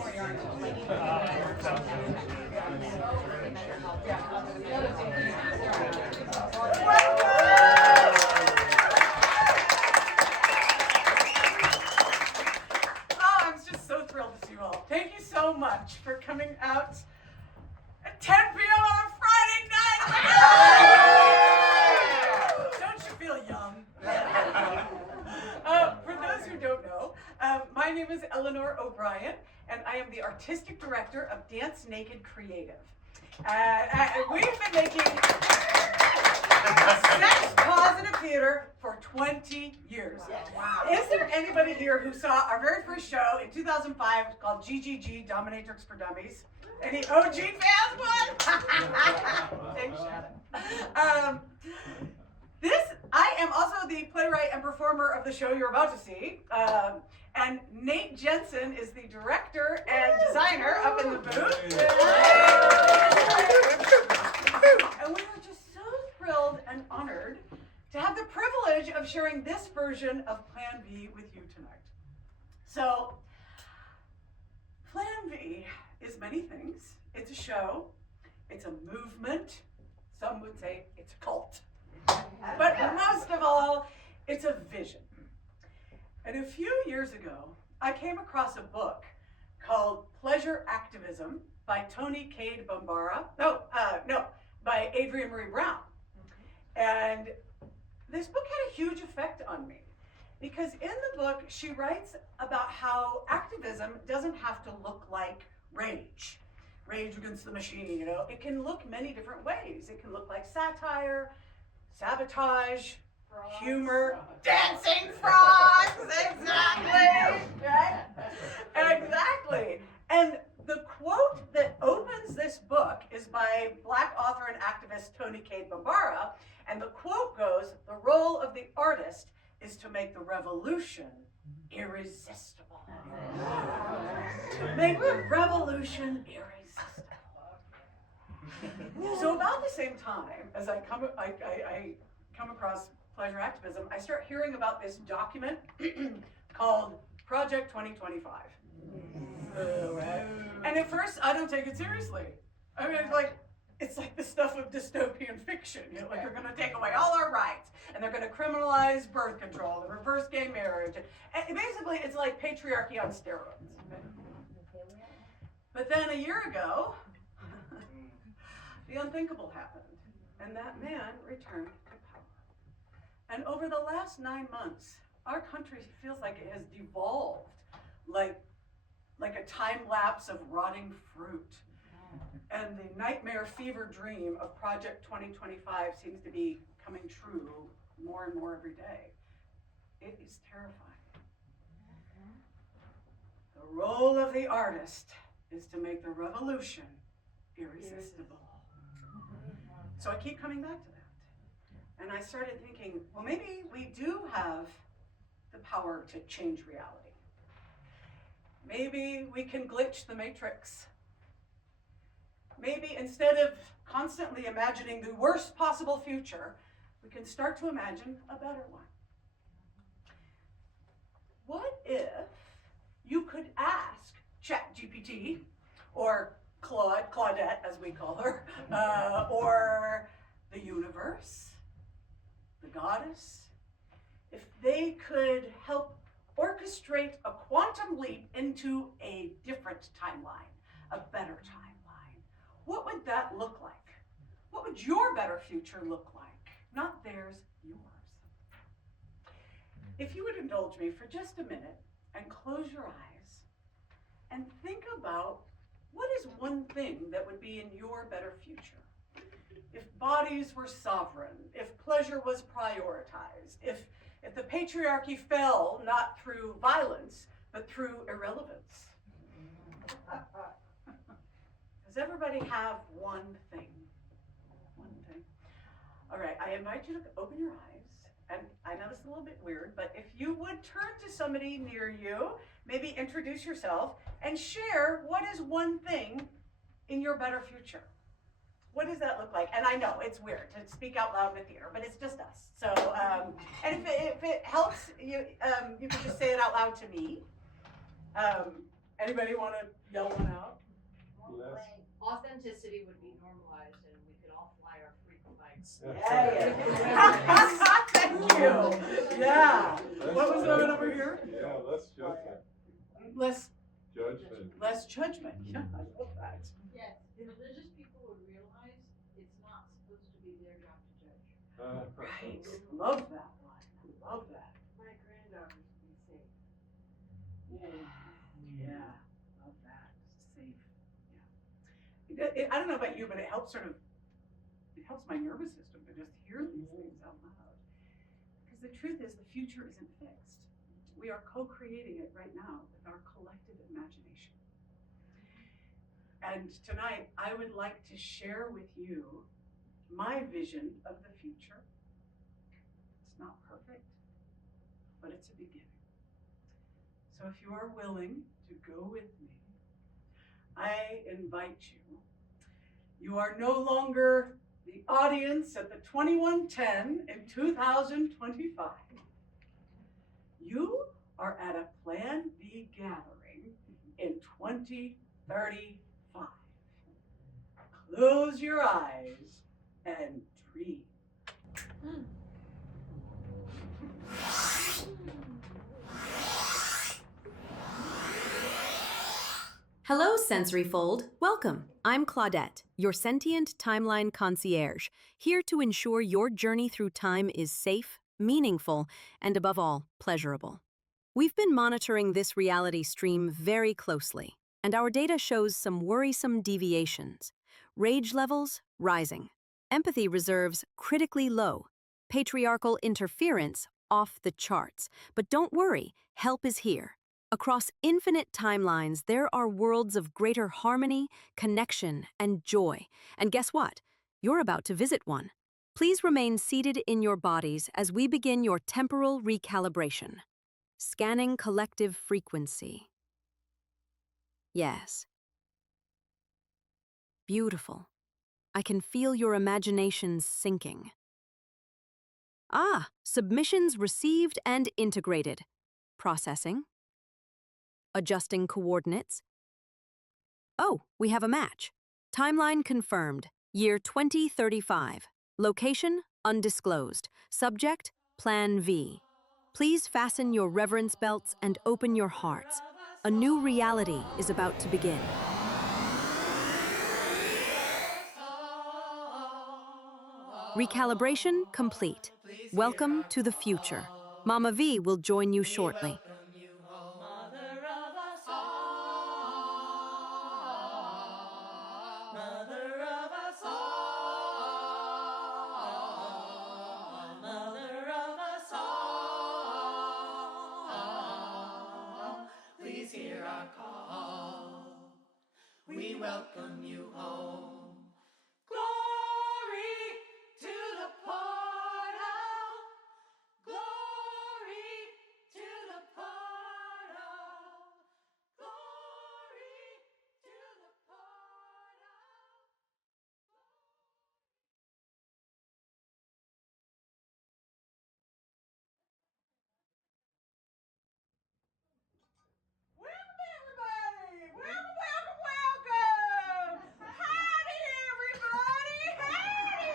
I'm just so thrilled to see you all. Thank you so much for coming out at 10 p.m. on a Friday night. Don't you feel young? For those who don't know, my name is Eleanor O'Brien, and I am the Artistic Director of Dance Naked Creative. We've been making sex-positive theater for 20 years. Wow. Is there anybody here who saw our very first show in 2005 called GGG, Dominatrix for Dummies? Any OG fans? What? Thanks, Shannon. I am also the playwright and performer of the show you're about to see. And Nate Jensen is the director and designer up in the booth. And we are just so thrilled and honored to have the privilege of sharing this version of Plan V with you tonight. So, Plan V is many things. It's a show, it's a movement, some would say it's a cult. But most of all, it's a vision. And a few years ago, I came across a book called Pleasure Activism by Toni Cade Bambara. By Adrienne Marie Brown. And this book had a huge effect on me because in the book, she writes about how activism doesn't have to look like rage against the machine, It can look many different ways. It can look like satire, sabotage, humor, dancing frogs, exactly, right? Exactly. And the quote that opens this book is by Black author and activist Toni Cade Bambara, and the quote goes, "The role of the artist is to make the revolution irresistible." To make the revolution irresistible. So about the same time as I come across pleasure activism, I start hearing about this document called Project 2025. And at first, I don't take it seriously. I mean, it's like the stuff of dystopian fiction. Like they're going to take away all our rights, and they're going to criminalize birth control, and reverse gay marriage. And basically, it's like patriarchy on steroids. But then a year ago, the unthinkable happened, and that man returned to power. And over the last 9 months, our country feels like it has devolved, like a time lapse of rotting fruit. And the nightmare fever dream of Project 2025 seems to be coming true more and more every day. It is terrifying. The role of the artist is to make the revolution irresistible. So I keep coming back to that. And I started thinking, well, maybe we do have the power to change reality. Maybe we can glitch the matrix. Maybe instead of constantly imagining the worst possible future, we can start to imagine a better one. What if you could ask ChatGPT, or Claudette as we call her, or the universe, the goddess, if they could help orchestrate a quantum leap into a different timeline, a better timeline? What would that look like? What would your better future look like? Not theirs, yours. If you would indulge me for just a minute and close your eyes and think about what is one thing that would be in your better future? If bodies were sovereign, if pleasure was prioritized, if the patriarchy fell not through violence, but through irrelevance. Does everybody have one thing? One thing. All right, I invite you to open your eyes. And I know this is a little bit weird, but if you would turn to somebody near you, maybe introduce yourself, and share what is one thing in your better future. What does that look like? And I know it's weird to speak out loud in the theater, but it's just us. So, and if it helps, you can just say it out loud to me. Anybody want to yell one out? Authenticity would be normalized and we could all fly our freak bikes. Yeah. Thank you. Yeah. What was the one over here? Yeah, less judgment. Less Judgment. less judgment. Yeah, I love that. Yes, religious people would realize it's not supposed to be their job to judge. Right. Love that one. Love that. My granddaughter's be safe. Yeah. Love that. Safe. Yeah. I don't know about you, but it helps my nervous system to just hear these things out loud. Because the truth is, the future isn't fixed. We are co-creating it right now with our collective imagination. And tonight, I would like to share with you my vision of the future. It's not perfect, but it's a beginning. So if you are willing to go with me, I invite you. You are no longer the audience at the 2110 in 2025. You are at a Plan B gathering in 2035. Close your eyes and dream. Hello, Sensory Fold. Welcome. I'm Claudette, your sentient timeline concierge, here to ensure your journey through time is safe, meaningful, and above all, pleasurable. We've been monitoring this reality stream very closely, and our data shows some worrisome deviations. Rage levels rising, empathy reserves critically low, patriarchal interference off the charts. But don't worry, help is here. Across infinite timelines, there are worlds of greater harmony, connection, and joy. And guess what? You're about to visit one. Please remain seated in your bodies as we begin your temporal recalibration. Scanning collective frequency. Yes. Beautiful. I can feel your imaginations sinking. Submissions received and integrated. Processing. Adjusting coordinates. Oh, we have a match. Timeline confirmed. Year 2035. Location undisclosed. Subject Plan V. Please fasten your reverence belts and open your hearts. A new reality is about to begin. Recalibration complete. Welcome to the future. Mama V will join you shortly. Please hear our call. We welcome you home. Glory to the portal. Glory to the portal. Glory to the portal. Welcome, everybody! Welcome, welcome, welcome! Howdy, everybody! Howdy!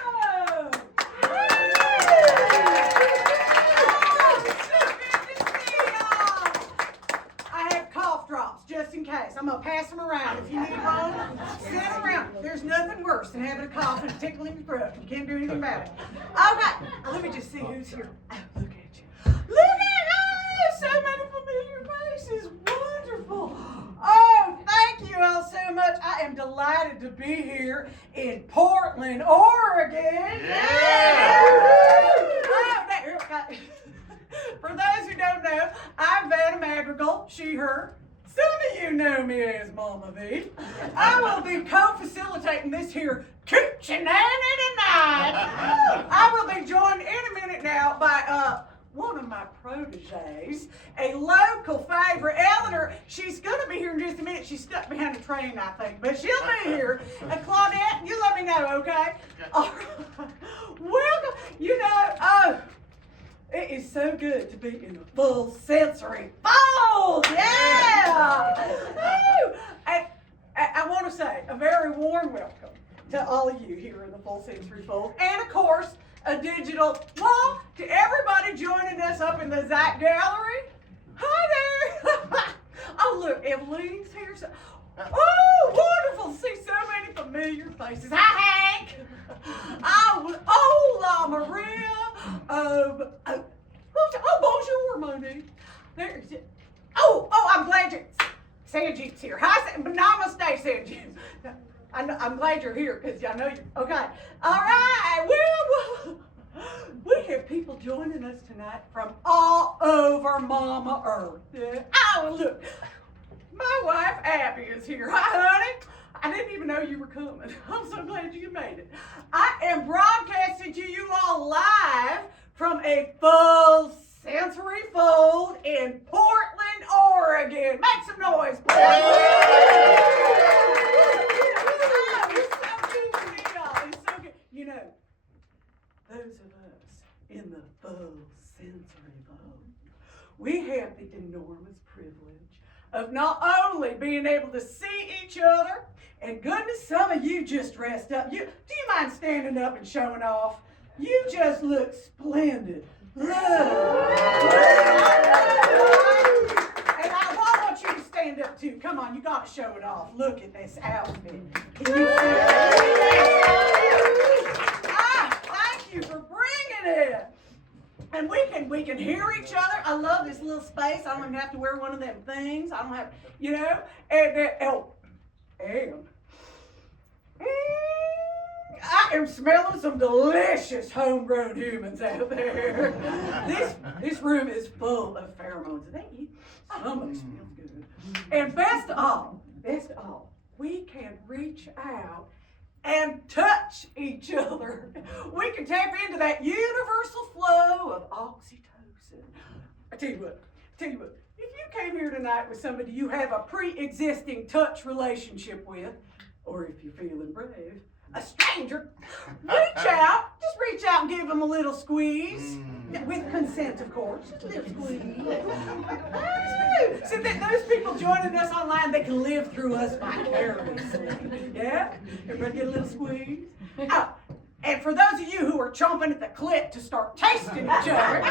Welcome! So good to see y'all! I have cough drops, just in case. I'm going to pass them around. If you need one, sit around. There's nothing worse than having a cough and a tickle in your throat. You can't do anything about it. Okay, let me just see who's here. Oh, look at you. Look at us! So many familiar faces. Wonderful. Oh, thank you all so much. I am delighted to be here in Portland, Oregon. Yeah! For those who don't know, I'm Vanna Madrigal, she, her. Some of you know me as Mama V. I will be co-facilitating this here coochie-nanny tonight. I will be joined in a minute now by one of my proteges, a local favorite, Eleanor. She's going to be here in just a minute. She's stuck behind a train, I think, but she'll be here. Claudette, you let me know, okay? All right. Welcome. You know, It is so good to be in a full sensory fold. Yeah! Woo! And I want to say a very warm welcome to all of you here in the full sensory fold, and of course a digital well to everybody joining us up in the Zach Gallery. Hi there! Oh look, Eveline's here. Oh, wonderful to see so many familiar faces. Hi, Hank. Hola, Maria. Bonjour, Monique. There's it. Oh, I'm glad you're. Sanjeet's here. Hi, namaste, Sanjeet. I'm glad you're here because I know you. Okay. All right. Well, we have people joining us tonight from all over Mama Earth. Yeah. Oh, look. My wife, Abby, is here. Hi, honey. I didn't even know you were coming. I'm so glad you made it. I am broadcasting to you all live from a full sensory fold in Portland, Oregon. Make some noise, Portland. Oh, it's so good to meet y'all. It's so good. You know, those of us in the full sensory fold, we have the enormous privilege of not only being able to see each other, and goodness, some of you just dressed up. Do you mind standing up and showing off? You just look splendid. Look. And I want you to stand up too. Come on, you got to show it off. Look at this outfit. Can you see it? Thank you for bringing it. And we can hear each other. I love this little space. I don't even have to wear one of them things. I don't have, you know. I am smelling some delicious homegrown humans out there. This room is full of pheromones. Somebody smells good. And best of all, we can reach out and touch each other. We can tap into that universal flow of oxytocin. I tell you what, if you came here tonight with somebody you have a pre-existing touch relationship with, or if you're feeling brave, a stranger, reach out and give them a little squeeze. With consent, of course. Just a little squeeze. So that those people joining us online, they can live through us vicariously. Yeah? Everybody get a little squeeze? And for those of you who are chomping at the clit to start tasting each other,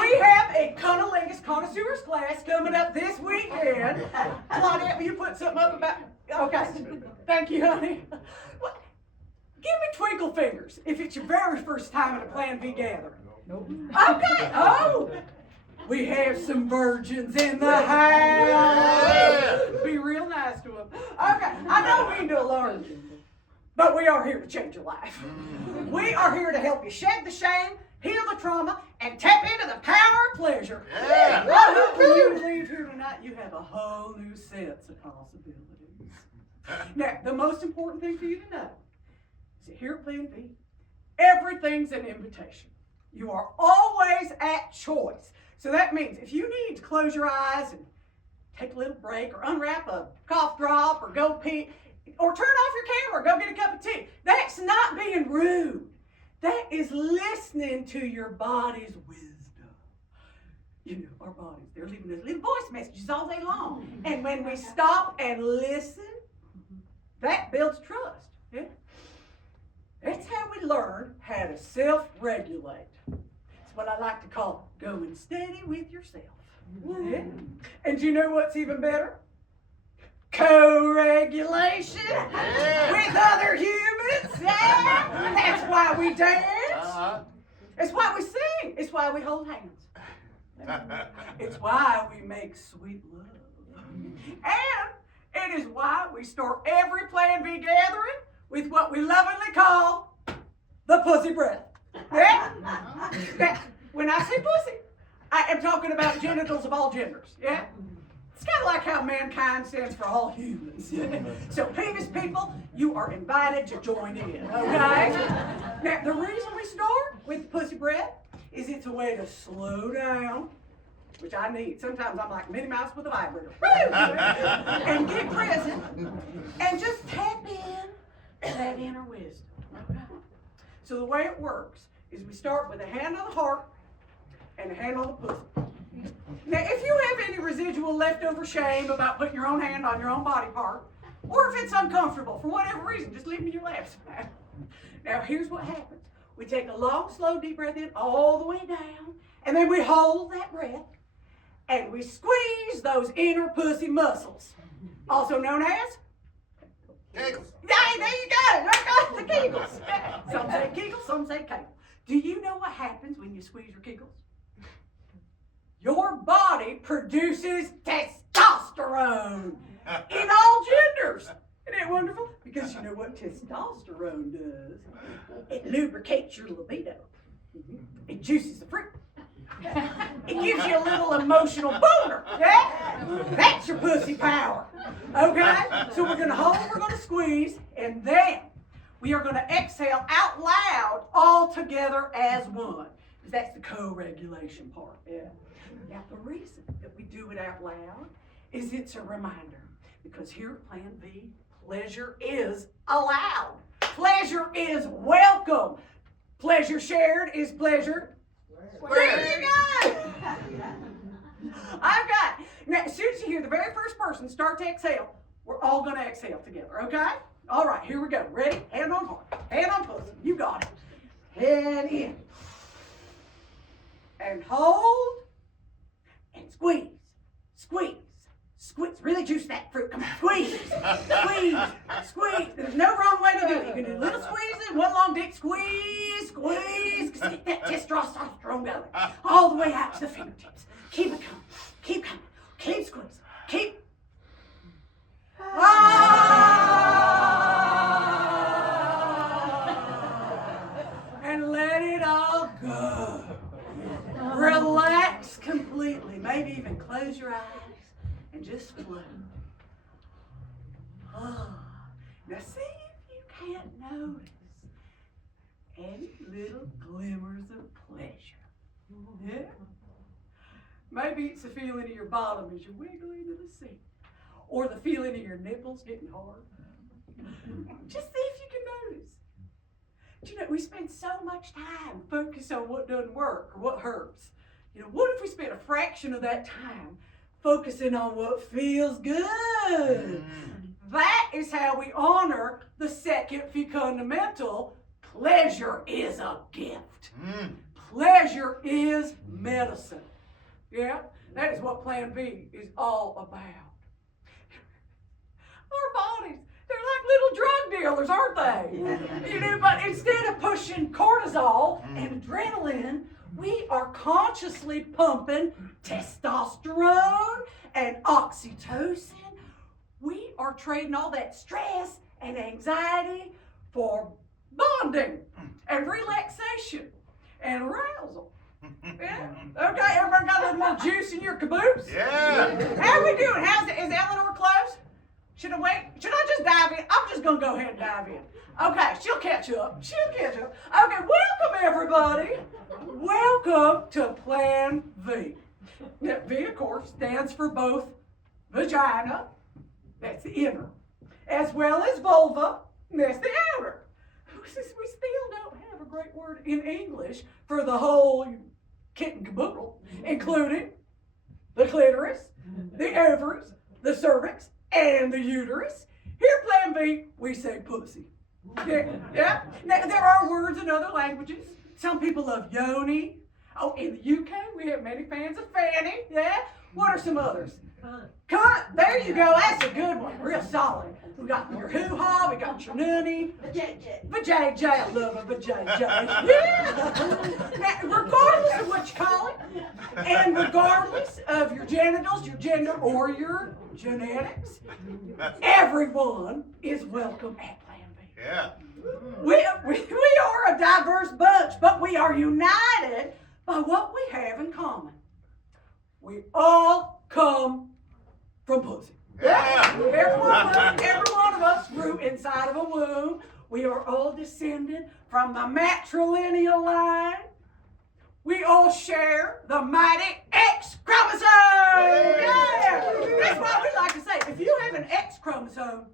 we have a cunnilingus connoisseurs class coming up this weekend. Claudette, will you put something up about... Okay, thank you, honey. Well, give me twinkle fingers if it's your very first time at a Plan B gathering. Nope. Okay. Oh, we have some virgins in the house. Be real nice to them. Okay, I don't mean to alarm you, but we are here to change your life. We are here to help you shed the shame, heal the trauma, and tap into the power of pleasure. Yeah. I hope when you leave here tonight, you have a whole new sense of possibilities. Now, the most important thing for you to know is that here at Plan B, everything's an invitation. You are always at choice. So that means if you need to close your eyes and take a little break or unwrap a cough drop or go pee or turn off your camera, go get a cup of tea, that's not being rude. That is listening to your body's wisdom. You know, our bodies, they're leaving us little voice messages all day long. And when we stop and listen, that builds trust. Yeah? That's how we learn how to self-regulate. It's what I like to call going steady with yourself. Yeah? And you know what's even better? Co-regulation with other humans. Yeah? That's why we dance. It's why we sing. It's why we hold hands. It's why we make sweet love. And it is why we start every Plan B gathering with what we lovingly call the pussy breath. Yeah? Now, when I say pussy, I am talking about genitals of all genders. Yeah? It's kind of like how mankind stands for all humans. So penis people, you are invited to join in, okay? Now, the reason we start with pussy breath is it's a way to slow down, which I need. Sometimes I'm like Minnie Mouse with a vibrator. And get present and just tap in that inner wisdom. Okay? So the way it works is we start with a hand on the heart and a hand on the pussy. Now, if you have any residual leftover shame about putting your own hand on your own body part, or if it's uncomfortable for whatever reason, just leave me your laughs. Now, here's what happens. We take a long, slow, deep breath in all the way down, and then we hold that breath, and we squeeze those inner pussy muscles, also known as? Kegels. Yeah, there you go. The Kegels. Some say Kegels, some say Kegels. Do you know what happens when you squeeze your Kegels? Your body produces testosterone in all genders. Isn't that wonderful? Because you know what testosterone does? It lubricates your libido. It juices the fruit. It gives you a little emotional boner. Yeah? That's your pussy power. Okay? So we're going to hold, we're going to squeeze, and then we are going to exhale out loud all together as one. Because that's the co-regulation part. Yeah. Now, the reason that we do it out loud is it's a reminder. Because here at Plan B, pleasure is allowed. Pleasure is welcome. Pleasure shared is pleasure. There you go. I've got. Now, as soon as you hear the very first person start to exhale, we're all going to exhale together, okay? All right, here we go. Ready? Hand on heart. Hand on pussy. You got it. Head in. And hold. And squeeze. Squeeze. Squeeze. Really juice that fruit. Come on. Squeeze. Squeeze. Squeeze. There's no wrong way to do it. You can do little squeezes, one long dick. Squeeze. Squeeze. Get that testosterone going. All the way out to the fingertips. Keep it coming. Keep coming. Keep squeezing. Keep. And let it all go. Relax completely. Maybe even close your eyes and just float. Now see if you can't notice any little glimmers of pleasure. Yeah? Maybe it's the feeling of your bottom as you wiggle into the seat. Or the feeling of your nipples getting hard. Just see if you can notice. Do you know, we spend so much time focused on what doesn't work or what hurts. You know, what if we spent a fraction of that time focusing on what feels good? That is how we honor the second fundamental. Pleasure is a gift. Pleasure is medicine. Yeah, that is what Plan B is all about. Our bodies, they're like little drug dealers, aren't they? You know, but instead of pushing cortisol and adrenaline, we are consciously pumping testosterone and oxytocin. We are trading all that stress and anxiety for bonding and relaxation and arousal. Yeah. Okay, everybody got a little more juice in your caboose? Yeah. How are we doing? Is Eleanor close? Should I wait? Should I just dive in? I'm just going to go ahead and dive in. Okay, she'll catch up. She'll catch up. Okay, welcome everybody. Welcome to Plan V. Now, V, of course, stands for both vagina, that's the inner, as well as vulva, that's the outer. We still don't have a great word in English for the whole kit and caboodle, including the clitoris, the ovaries, the cervix, and the uterus. Here at Plan B, we say pussy. Yeah. Now, there are words in other languages. Some people love yoni. Oh, in the UK, we have many fans of fanny. Yeah. What are some others? Cunt. There you go. That's a good one. Real solid. We got your hoo-ha. We got your nunny. Vajayjay. I love a vajayjay. Yeah. Now, regardless of what you call it, and regardless of your genitals, your gender, or your genetics, everyone is welcome at Plan B. Yeah. We are a diverse bunch, but we are united by what we have in common. We all come from pussy. Yeah. Every one of us grew inside of a womb. We are all descended from the matrilineal line. We all share the mighty X chromosome. Yeah. That's why we like to say, if you have an X chromosome,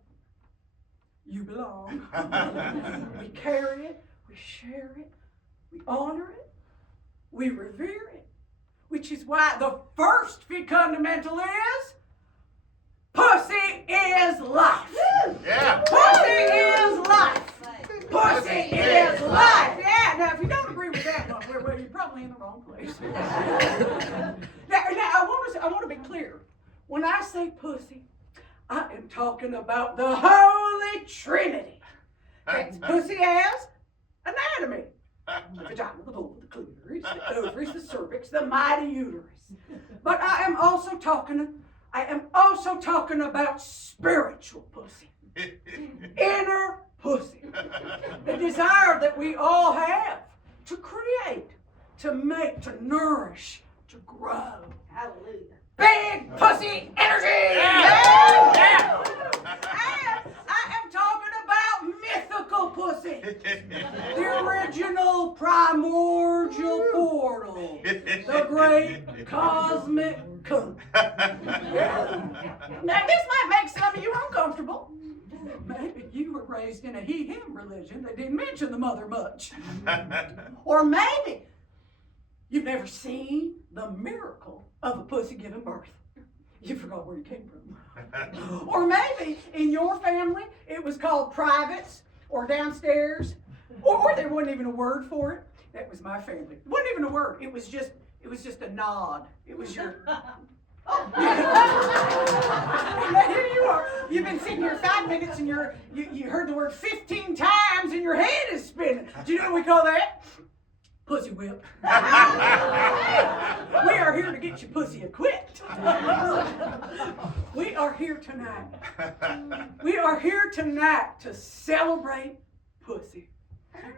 you belong. We carry it, we share it, we honor it, we revere it, which is why the first fundamental is pussy is life. Yeah. Pussy is life. Pussy is life. Yeah. Now, if you don't agree with that one, well, you're probably in the wrong place. now, I want to be clear. When I say pussy, I am talking about the Holy Trinity. That's pussy as anatomy. The vagina, the vulva, the clitoris, the ovaries, the cervix, the mighty uterus. But I am also talking about spiritual pussy. Inner pussy. The desire that we all have to create, to make, to nourish, to grow. Hallelujah. Big pussy energy! Yeah. Yeah. I am talking about mythical pussy. The original primordial portal. The great cosmic cunt. Now this might make some of you uncomfortable. Maybe you were raised in a he-him religion that didn't mention the mother much. Or maybe you've never seen the miracle of a pussy giving birth. You forgot where you came from. Or maybe in your family it was called privates or downstairs, or there wasn't even a word for it. That was my family. It wasn't even a word. It was just a nod. It was your. Now here you are. You've been sitting here 5 minutes and you heard the word 15 times and your head is spinning. Do you know what we call that? Pussy whip. We are here to get you pussy equipped. We are here tonight. We are here tonight to celebrate pussy.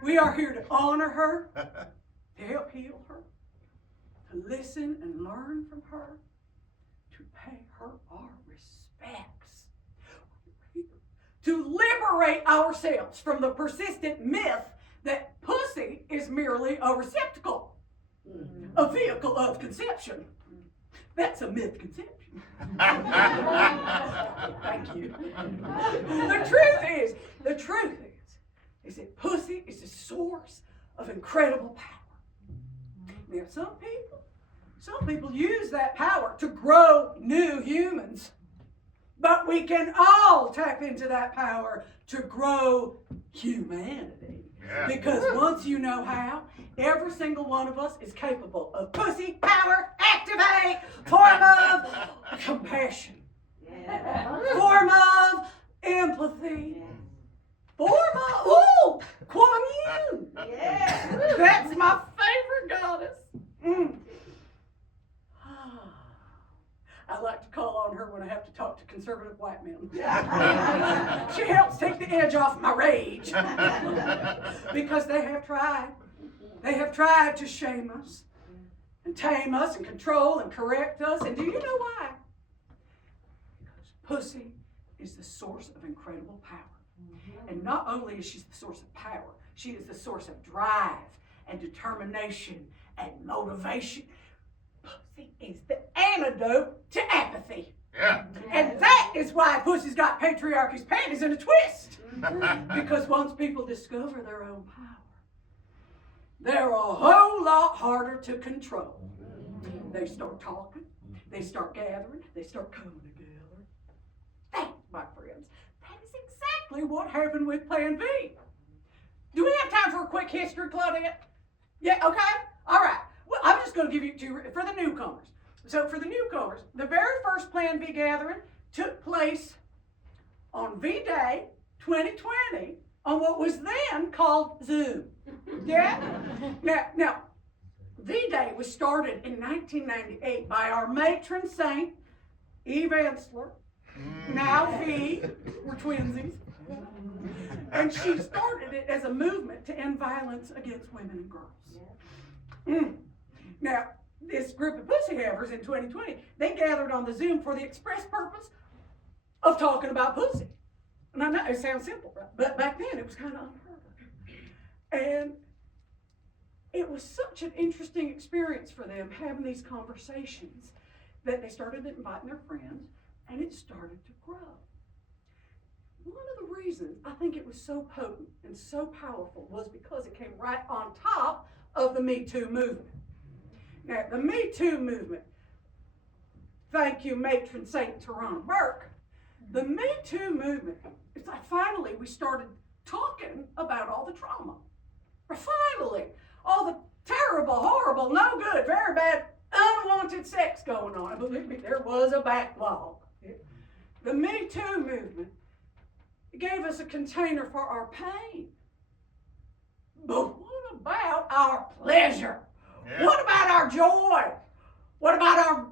We are here to honor her, to help heal her, to listen and learn from her, to pay her our respects, to liberate ourselves from the persistent myth that pussy is merely a receptacle, a vehicle of conception. That's a myth conception. Thank you. The truth is that pussy is the source of incredible power. Now, some people use that power to grow new humans, but we can all tap into that power to grow humanity. Yeah. Because once you know how, every single one of us is capable of pussy power activate, form of compassion, form of empathy, form of, Kuan Yin. Yeah. That's my favorite goddess. I like to call on her when I have to talk to conservative white men. She helps take the edge off my rage. Because they have tried. They have tried to shame us and tame us and control and correct us. And do you know why? Because pussy is the source of incredible power. And not only is she the source of power, she is the source of drive and determination and motivation. Pussy is the antidote to apathy. Yeah. And that is why pussy's got patriarchy's panties in a twist. Because once people discover their own power, they're a whole lot harder to control. They start talking, they start gathering, they start coming together. That, my friends, that is exactly what happened with Plan B. Do we have time for a quick history, Claudette? Yeah, okay? All right. Well, I'm just going to give you two for the newcomers. So for the newcomers, the very first Plan B gathering took place on V-Day 2020 on what was then called Zoom. Yeah? Now, V-Day was started in 1998 by our matron saint, Eve Ensler. Now V, we're twinsies. And she started it as a movement to end violence against women and girls. Now, this group of pussy havers in 2020, they gathered on the Zoom for the express purpose of talking about pussy. And I know it sounds simple, right? But back then it was kind of unheard of. And it was such an interesting experience for them having these conversations that they started inviting their friends, and it started to grow. One of the reasons I think it was so potent and so powerful was because it came right on top of the Me Too movement. Now, the Me Too movement, thank you, Matron St. Tarana Burke. The Me Too movement, it's like finally we started talking about all the trauma. Or finally, all the terrible, horrible, no good, very bad, unwanted sex going on. And believe me, there was a backlog. The Me Too movement gave us a container for our pain. But what about our pleasure? Yeah. What about our joy? What about our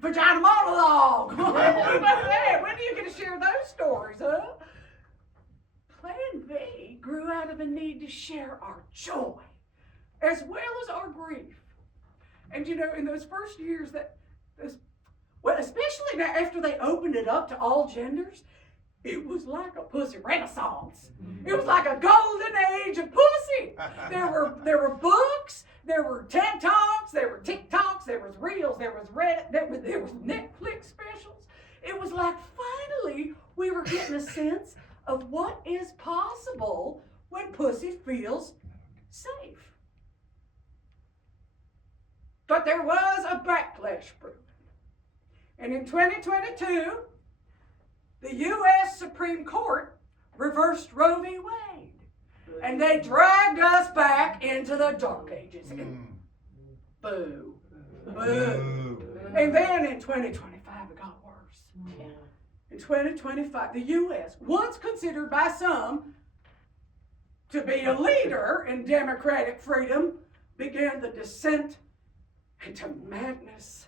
vagina monologue? What about that? When do you get to share those stories, huh? Plan B grew out of a need to share our joy as well as our grief. And you know, in those first years especially now after they opened it up to all genders, it was like a pussy renaissance. It was like a golden age of pussy. There were books, there were TED Talks, there were TikToks, there was Reels, there was Reddit, there was Netflix specials. It was like finally we were getting a sense of what is possible when pussy feels safe. But there was a backlash proven. And in 2022, the U.S. Supreme Court reversed Roe v. Wade. And they dragged us back into the dark ages. Boo. Boo. And then in 2025, it got worse. In 2025, the U.S., once considered by some to be a leader in democratic freedom, began the descent into madness.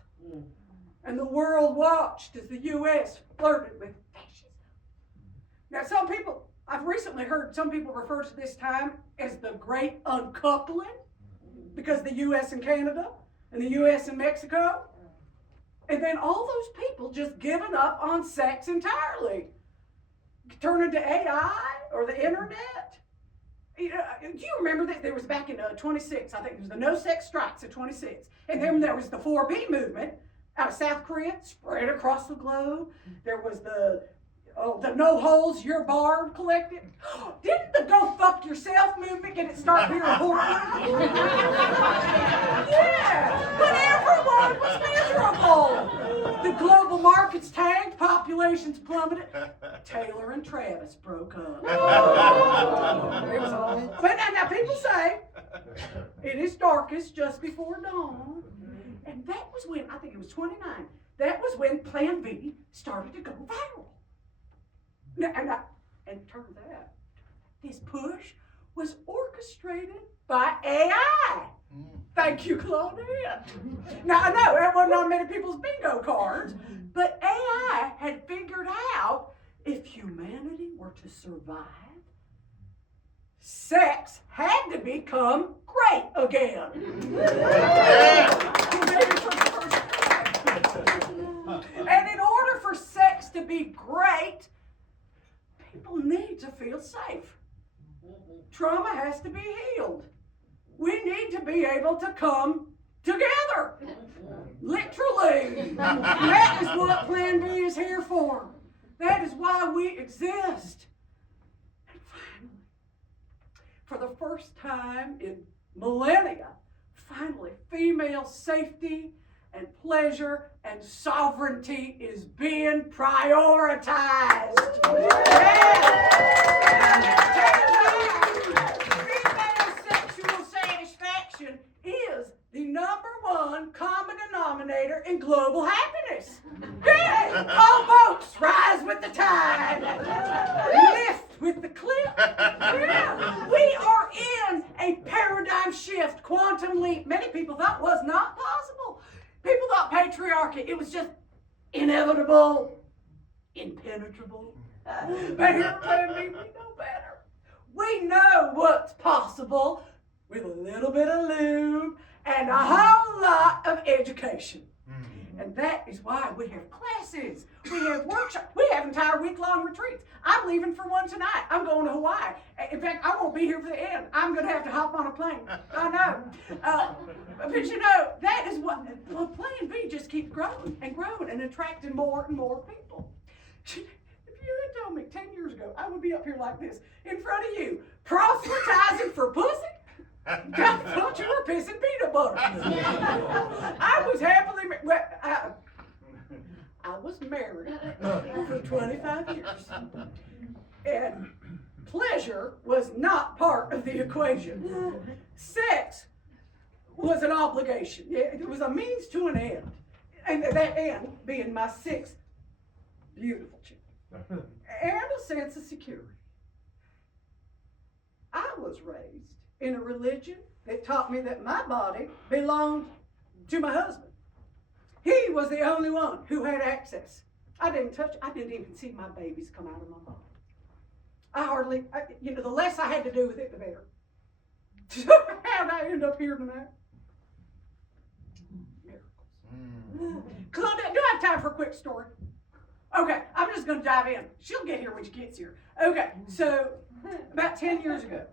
And the world watched as the U.S. flirted with fascism. Now, I've recently heard some people refer to this time as the Great Uncoupling, because the U.S. and Canada, and the U.S. and Mexico, and then all those people just giving up on sex entirely, turning to AI or the internet. Do you remember that there was back in 26, I think it was the No Sex Strikes of 26, and then there was the 4B movement out of South Korea, spread across the globe. There was the No Holes, You're Barred collective. Didn't the Go Fuck Yourself movement get it started here in Portland? Yeah, but everyone was miserable. The global markets tanked, populations plummeted. Taylor and Travis broke up. It was all. But now people say it is darkest just before dawn. And that was when, I think it was 29, that was when Plan B started to go viral. Now, and it turns out, this push was orchestrated by AI. Thank you, Claudette. Now, I know that wasn't on many people's bingo cards, but AI had figured out if humanity were to survive, sex had to become great again. And in order for sex to be great, people need to feel safe. Trauma has to be healed. We need to be able to come together. Literally. That is what Plan B is here for. That is why we exist. And finally, for the first time in millennia, finally, female safety and pleasure and sovereignty is being prioritized. Female sexual satisfaction is the #1 common denominator in global happiness. Yeah. All boats rise with the tide. Lift with the cliff. Yeah. We are in a paradigm shift, quantum leap. Many people thought was not possible. People thought patriarchy, it was just inevitable, impenetrable. But here at Plan B, we know better. We know what's possible with a little bit of lube and a whole lot of education. And that is why we have classes, we have workshops, we have entire week-long retreats. I'm leaving for one tonight. I'm going to Hawaii. In fact, I won't be here for the end. I'm going to have to hop on a plane. I know. But you know, that is what, Plan B just keeps growing and attracting more and more people. If you had told me 10 years ago I would be up here like this in front of you, proselytizing for pussy, I thought you were pissing peanut butter. I was happily I was married for 25 years. And pleasure was not part of the equation. Sex was an obligation. It was a means to an end. And that end being my sixth beautiful child. And a sense of security. I was raised in a religion that taught me that my body belonged to my husband. He was the only one who had access. I didn't even see my babies come out of my body. The less I had to do with it, the better. How'd I end up here tonight? Miracles. Claudette, do I have time for a quick story? Okay, I'm just going to dive in. She'll get here when she gets here. Okay, so about 10 years ago,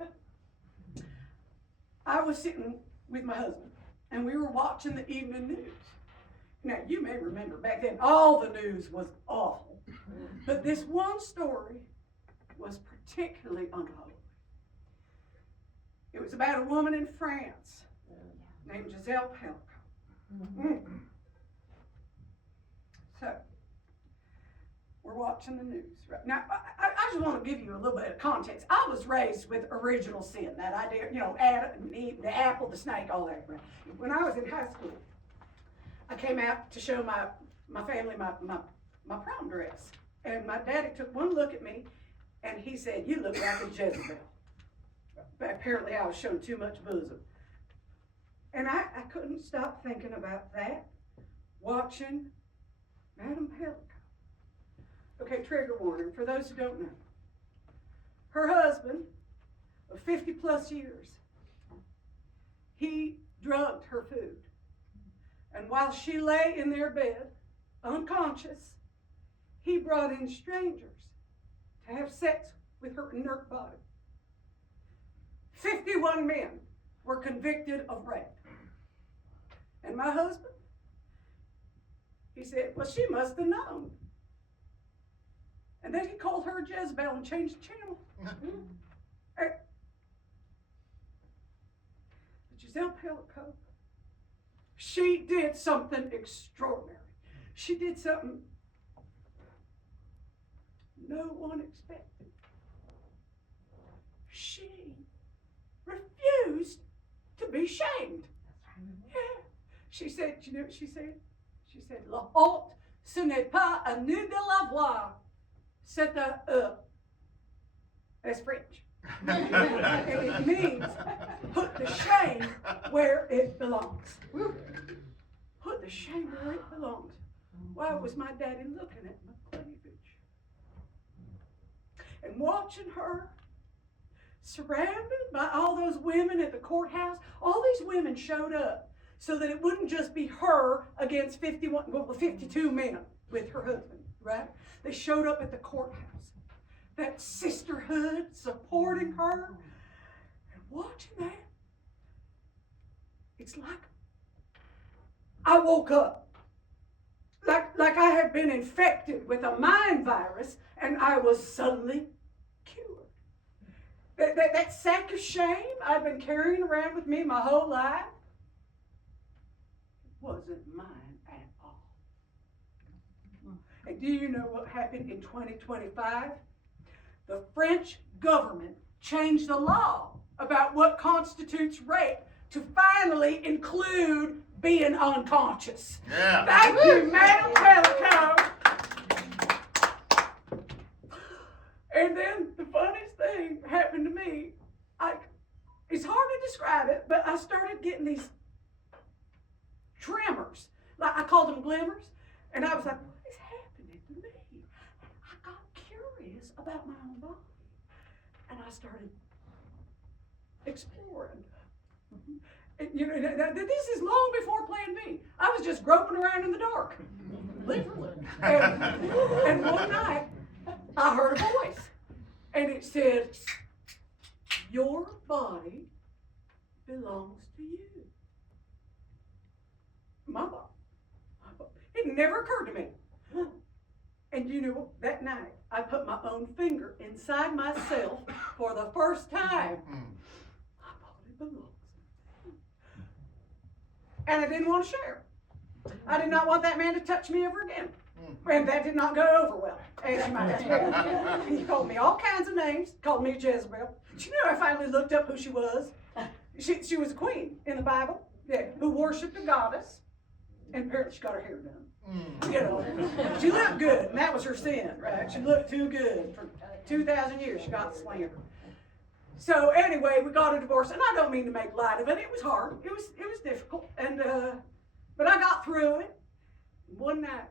I was sitting with my husband, and we were watching the evening news. Now, you may remember back then, all the news was awful, but this one story was particularly unholy. It was about a woman in France named Giselle Pellicot. So, we're watching the news. Right now, I just want to give you a little bit of context. I was raised with original sin, that idea, Adam and Eve, the apple, the snake, all that. Right? When I was in high school, I came out to show my family my prom dress. And my daddy took one look at me, and he said, "You look like a Jezebel." But apparently I was showing too much bosom. And I couldn't stop thinking about that, watching Madame Pellicot. Okay, trigger warning for those who don't know. Her husband of 50 plus years, he drugged her food. And while she lay in their bed, unconscious, he brought in strangers to have sex with her inert body. 51 men were convicted of rape. And my husband, he said, well, she must have known. And then he called her Jezebel and changed the channel. But Giselle Pellicot, she did something extraordinary. She did something no one expected. She refused to be shamed. Yeah. She said, you know what she said? She said, "La honte, ce n'est pas à nous de l'avoir. C'est à eux." That's French. And it means put the shame where it belongs. Put the shame where it belongs. Why was my daddy looking at my cleavage? And watching her surrounded by all those women at the courthouse. All these women showed up so that it wouldn't just be her against 52 men with her husband, right? They showed up at the courthouse. That sisterhood supporting her. And watching that, it's like I woke up. Like I had been infected with a mind virus and I was suddenly cured. That sack of shame I've been carrying around with me my whole life wasn't mine at all. And do you know what happened in 2025? The French government changed the law about what constitutes rape to finally include being unconscious. Yeah. Thank you, Madame Pellicot. And then the funniest thing happened to me. It's hard to describe it, but I started getting these tremors. Like I called them glimmers. And I was like, what is happening to me? And I got curious about my own body. And I started exploring. And, this is long before Plan B. I was just groping around in the dark. Literally. And one night, I heard a voice. And it said, your body belongs to you. My body. It never occurred to me. And you know, that night, I put my own finger inside myself for the first time. My body belongs and I didn't want to share. I did not want that man to touch me ever again. And that did not go over well, as you might expect. He called me all kinds of names, called me Jezebel. But you know, I finally looked up who she was. She was a queen in the Bible, who worshipped a goddess, and apparently she got her hair done. You know, she looked good, and that was her sin, right? She looked too good. For 2,000 years, she got slandered. So anyway, we got a divorce, and I don't mean to make light of it. It was hard. It was difficult, and but I got through it. One night,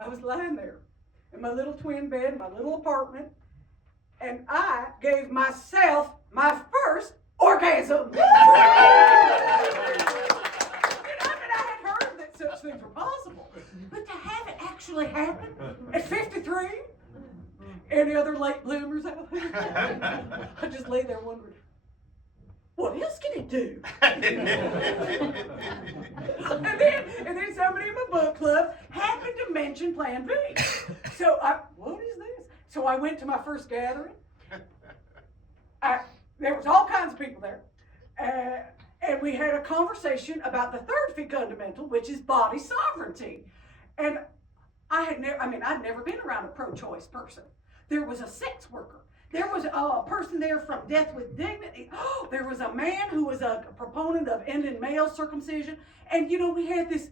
I was lying there in my little twin bed, in my little apartment, and I gave myself my first orgasm. I had heard that such things were possible, but to have it actually happen at 53, any other late bloomers out there? I just lay there wondering, what else can it do? and then somebody in my book club happened to mention Plan B. So what is this? So I went to my first gathering. There was all kinds of people there. And we had a conversation about the third fundamental, which is body sovereignty. And I'd never been around a pro-choice person. There was a sex worker. There was a person there from Death with Dignity. Oh, there was a man who was a proponent of ending male circumcision. And, you know, we had this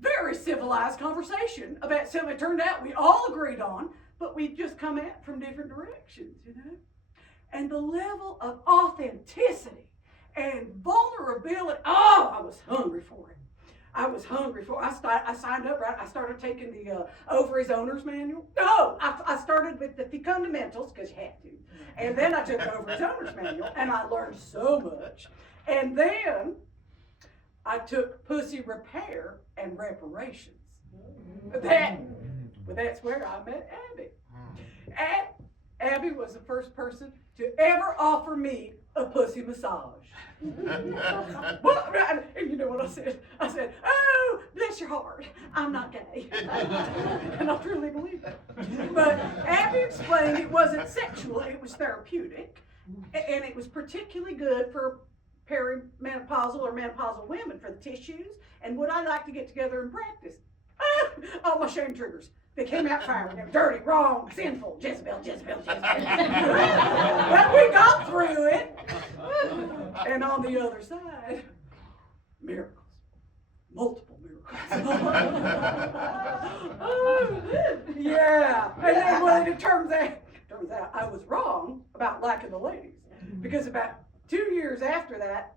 very civilized conversation about something it turned out we all agreed on, but we just come at from different directions, you know? And the level of authenticity and vulnerability, I was hungry for it. I signed up, right? I started taking the Ovaries Owner's Manual. No, I started with the fundamentals, because you had to. And then I took the Ovaries Owner's Manual, and I learned so much. And then I took Pussy Repair and Reparations. That's where I met Abby. And Abby was the first person to ever offer me a pussy massage. Well, and you know what I said? I said, oh, bless your heart, I'm not gay. And I truly believe that. But Abby explained it wasn't sexual, it was therapeutic. And it was particularly good for perimenopausal or menopausal women for the tissues. And would I like to get together and practice? All my shame triggers. They came out firing. They were dirty, wrong, sinful, Jezebel. But we got through it. And on the other side, miracles. Multiple miracles. Yeah. And then when it turns out I was wrong about liking the ladies. Because about 2 years after that,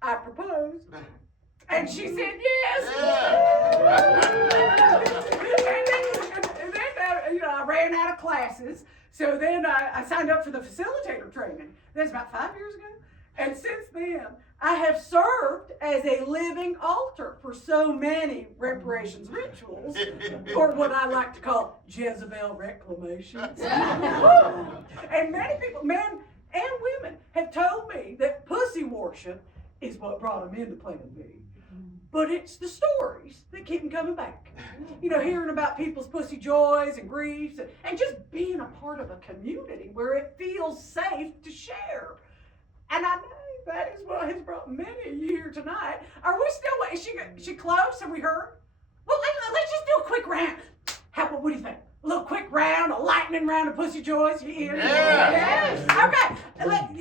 I proposed. And she said yes. And then, you know, I ran out of classes. So then I signed up for the facilitator training. That's about 5 years ago. And since then, I have served as a living altar for so many reparations rituals, or what I like to call Jezebel reclamations. And many people, men and women, have told me that pussy worship is what brought them into Plan B. But it's the stories that keep them coming back. You know, hearing about people's pussy joys and griefs, and just being a part of a community where it feels safe to share. And I know that is what has brought many of you here tonight. Are we still waiting? Is she close? Have we heard? Well, let's just do a quick round. What do you think? A little quick round, a lightning round of pussy joys? You in? Yes. Okay.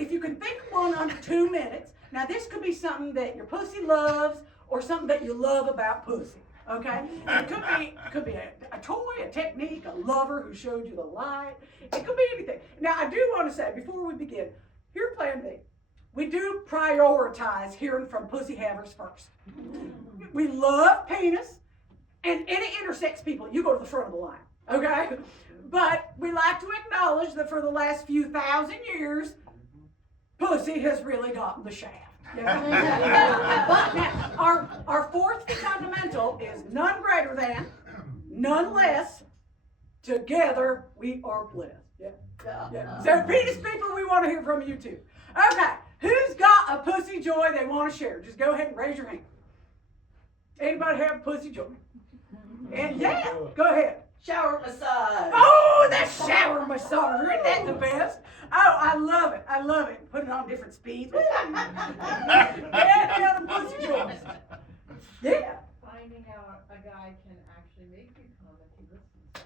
If you can think of one under 2 minutes. Now, this could be something that your pussy loves, or something that you love about pussy, okay? It could be a toy, a technique, a lover who showed you the light. It could be anything. Now, I do want to say, before we begin, here at Plan B, we do prioritize hearing from pussy havers first. We love penis, and any intersex people, you go to the front of the line, okay? But we like to acknowledge that for the last few thousand years, pussy has really gotten the shaft. Yeah. But now, our fourth fundamental is none greater than, none less, together we are blessed. Yeah. So penis people, we want to hear from you too. Okay, who's got a pussy joy they want to share? Just go ahead and raise your hand. Anybody have a pussy joy? And yeah, go ahead. Shower massage. Oh, that shower massage. Isn't that the best? Oh, I love it. Put it on different speeds. Yeah, the other pussy joys. Yeah. Finding out a guy can actually make you come if he listens.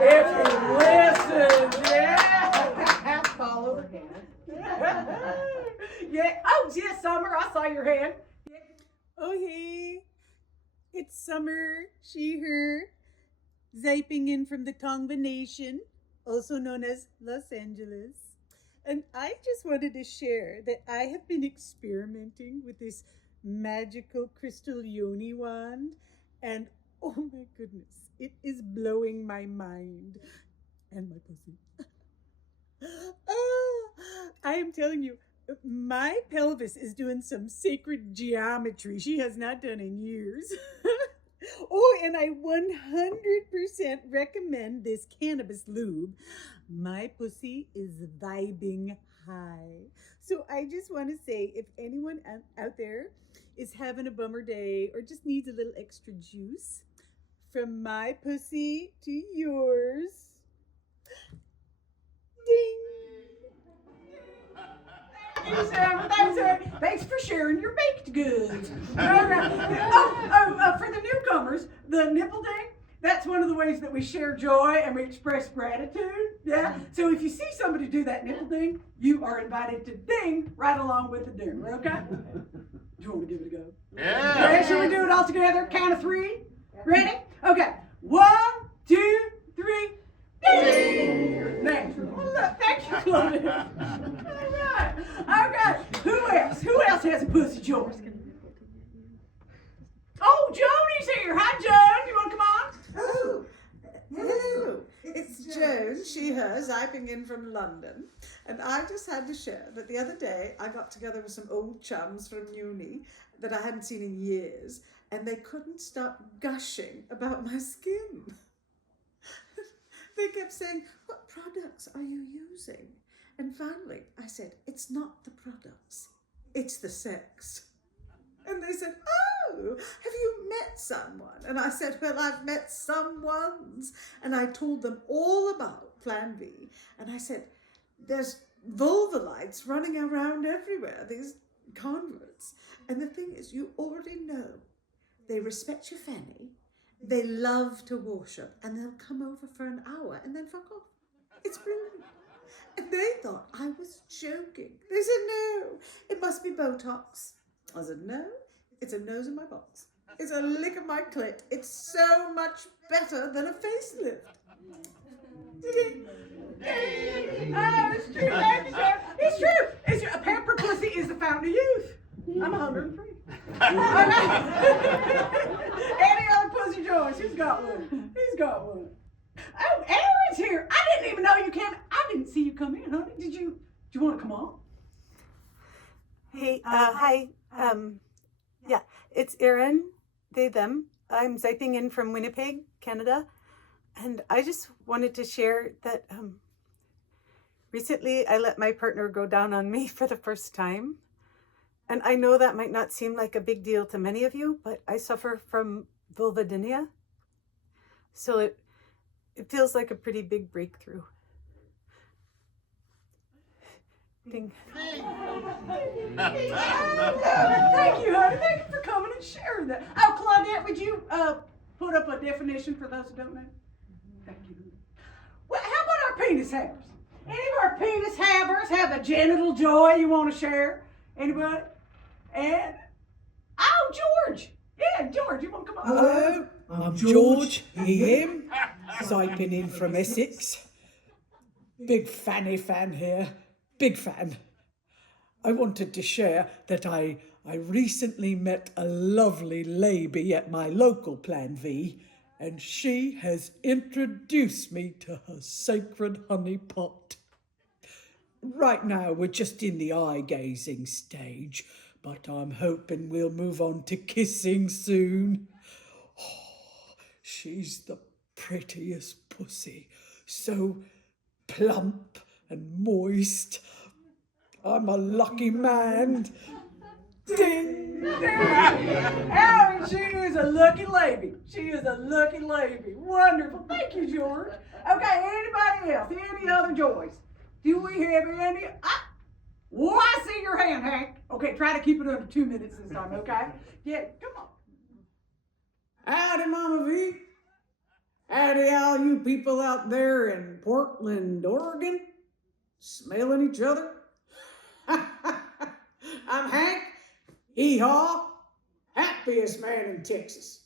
If he listens, yeah. Follow her hand. Yeah. Oh, yeah, Summer, I saw your hand. Oh, hey, it's Summer, she, her, ziping in from the Tongva Nation, also known as Los Angeles. And I just wanted to share that I have been experimenting with this magical crystal yoni wand, and oh my goodness, it is blowing my mind and my pussy. I am telling you, my pelvis is doing some sacred geometry she has not done in years. Oh, and I 100% recommend this cannabis lube. My pussy is vibing high. So I just want to say, if anyone out there is having a bummer day or just needs a little extra juice, from my pussy to yours, ding. Thank you, Sam. Thanks for sharing your baked goods. All right. For the newcomers, the nipple ding, that's one of the ways that we share joy and we express gratitude. Yeah. So if you see somebody do that nipple ding, you are invited to ding right along with the doer, okay? Do you want to give it a go? Yeah. Okay, shall we do it all together? Count of 3. Ready? Okay. 1, 2, 3. Ding! Thanks. Well, look, thank you, Claudia. All right. Okay. Who else has a pussy joy? Oh, Joni's here. Hi, Joan. You want to come on? Oh, hello. It's Joan, she, her, ziping in from London. And I just had to share that the other day I got together with some old chums from uni that I hadn't seen in years, and they couldn't stop gushing about my skin. They kept saying, "What products are you using?" And finally I said, "It's not the products, it's the sex." And they said, "Oh, have you met someone?" And I said, "Well, I've met someones." And I told them all about Plan B. And I said, "There's vulva lights running around everywhere, these converts. And the thing is, you already know, they respect your fanny, they love to worship, and they'll come over for an hour and then fuck off. It's brilliant." And they thought I was joking. They said, "No, it must be Botox." I said, "No, it's a nose in my box. It's a lick of my clit. It's so much better than a facelift." Oh, it's true. Thank you, Joan. It's true. It's true. A pampered pussy is the fountain of youth. I'm 103. Any other pussy joys? Who's got one? He's got one. Oh, Aaron's here. I didn't even know you came. I didn't see you come in, honey. Do you want to come on? Hey, hi. Yeah, it's Erin, they, them. I'm ziping in from Winnipeg, Canada. And I just wanted to share that recently I let my partner go down on me for the first time. And I know that might not seem like a big deal to many of you, but I suffer from vulvodynia. So it feels like a pretty big breakthrough. Ding. Thank you, honey. Thank you for coming and sharing that. Oh, Claudette, would you put up a definition for those who don't know? Thank you. Well, how about our penis havers? Any of our penis havers have a genital joy you want to share? Anybody? And oh, George. Yeah, George, you want to come on? Hello, I'm George, EM, ziping in from Essex. Big fanny fan here, big fan. I wanted to share that I recently met a lovely lady at my local Plan V, and she has introduced me to her sacred honey pot. Right now we're just in the eye-gazing stage, but I'm hoping we'll move on to kissing soon. Oh, she's the prettiest pussy, so plump and moist. I'm a lucky man. Ding! Aaron, she is a lucky lady. She is a lucky lady. Wonderful. Thank you, George. Okay, anybody else? Any other joys? Do we have any? Oh, I see your hand, Hank. Okay, try to keep it under 2 minutes this time, okay? Yeah, come on. Howdy, Mama V. Howdy, all you people out there in Portland, Oregon, smelling each other. I'm Hank, hee-haw, happiest man in Texas.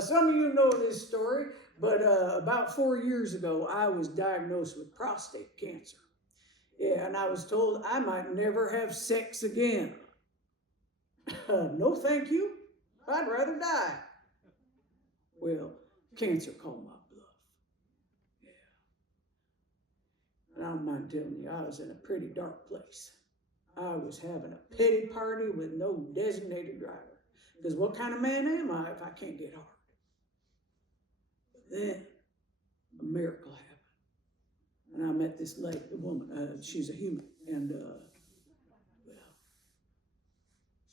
Some of you know this story, but about 4 years ago, I was diagnosed with prostate cancer. Yeah, and I was told I might never have sex again. No, thank you. I'd rather die. Well, cancer called my bluff. Yeah. And I don't mind telling you, I was in a pretty dark place. I was having a pity party with no designated driver. Because what kind of man am I if I can't get hard? But then a miracle happened. And I met this lady, a woman, she's a human, and well,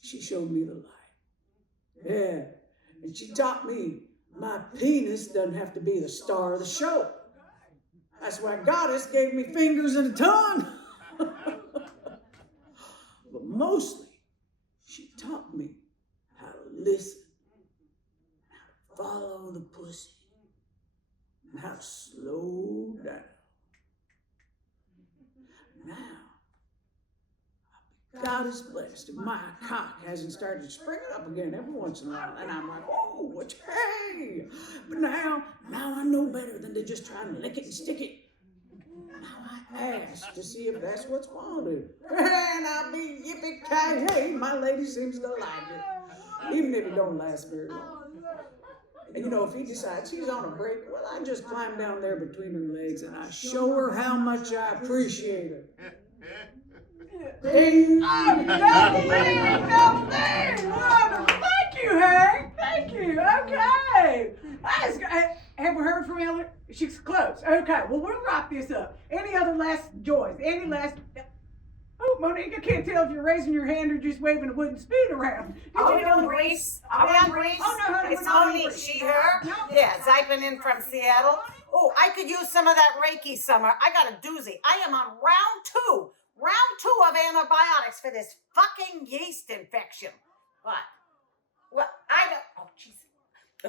she showed me the light. Yeah, and she taught me my penis doesn't have to be the star of the show. That's why Goddess gave me fingers and a tongue. But mostly, she taught me how to listen, how to follow the pussy, and how to slow down. Now, God is blessed, and my cock hasn't started springing up again every once in a while, and I'm like, oh, what's hey? But now I know better than to just try and lick it and stick it. Now I ask to see if that's what's wanted, and I'll be yippee-ki-yay. My lady seems to like it, even if it don't last very long. And you know, if he decides he's on a break, well, I just climb down there between her legs and I show her how much I appreciate her. Ding! Thank you, Hank. Thank you. Okay. Have we heard from Ellen? She's close. Okay. Well, we'll wrap this up. Any other last joys? Any last? Oh, Monique, I can't tell if you're raising your hand or just waving a wooden spoon around. Are we on Greece? Are we on Greece? Oh, no, honey, It's we're not on Monique, Greece. she, her? No. Yes, I've been in from Seattle. Oh, I could use some of that Reiki summer. I got a doozy. I am on round two of antibiotics for this fucking yeast infection. What? Well, I don't, oh, jeez.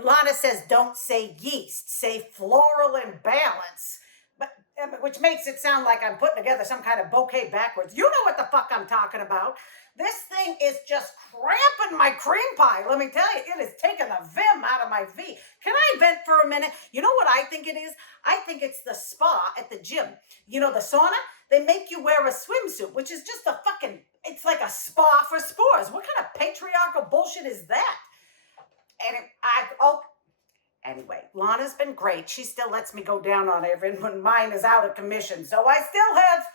Lana says don't say yeast, say floral imbalance. Which makes it sound like I'm putting together some kind of bouquet backwards. You know what the fuck I'm talking about. This thing is just cramping my cream pie. Let me tell you, it is taking the vim out of my V. Can I vent for a minute? You know what I think it is? I think it's the spa at the gym. You know, the sauna? They make you wear a swimsuit, which is just a fucking, it's like a spa for spores. What kind of patriarchal bullshit is that? And anyway, Lana's been great. She still lets me go down on her even when mine is out of commission. So I still have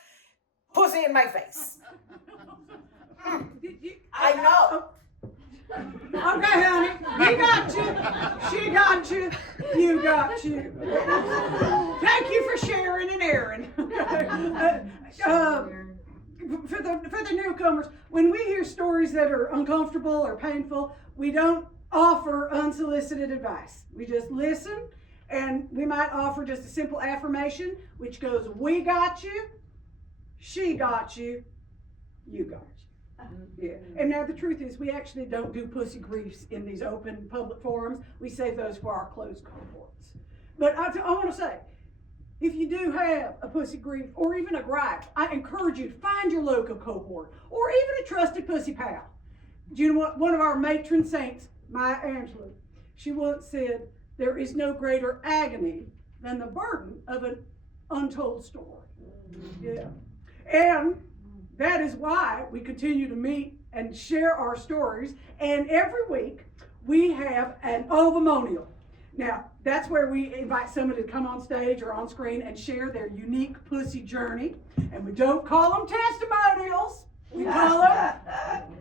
pussy in my face. I know. Okay, honey. You got you. She got you. You got you. Thank you for sharing and airing. For the newcomers, when we hear stories that are uncomfortable or painful, we don't offer unsolicited advice. We just listen, and we might offer just a simple affirmation, which goes, we got you, she got you, you got you. Yeah. And now the truth is, we actually don't do pussy griefs in these open public forums. We save those for our closed cohorts. But I want to say, if you do have a pussy grief or even a gripe, I encourage you to find your local cohort or even a trusted pussy pal. Do you know what? One of our matron saints, Maya Angelou, she once said, there is no greater agony than the burden of an untold story. Yeah. And that is why we continue to meet and share our stories. And every week we have an ovamonial. Now, that's where we invite somebody to come on stage or on screen and share their unique pussy journey. And we don't call them testimonials. We call them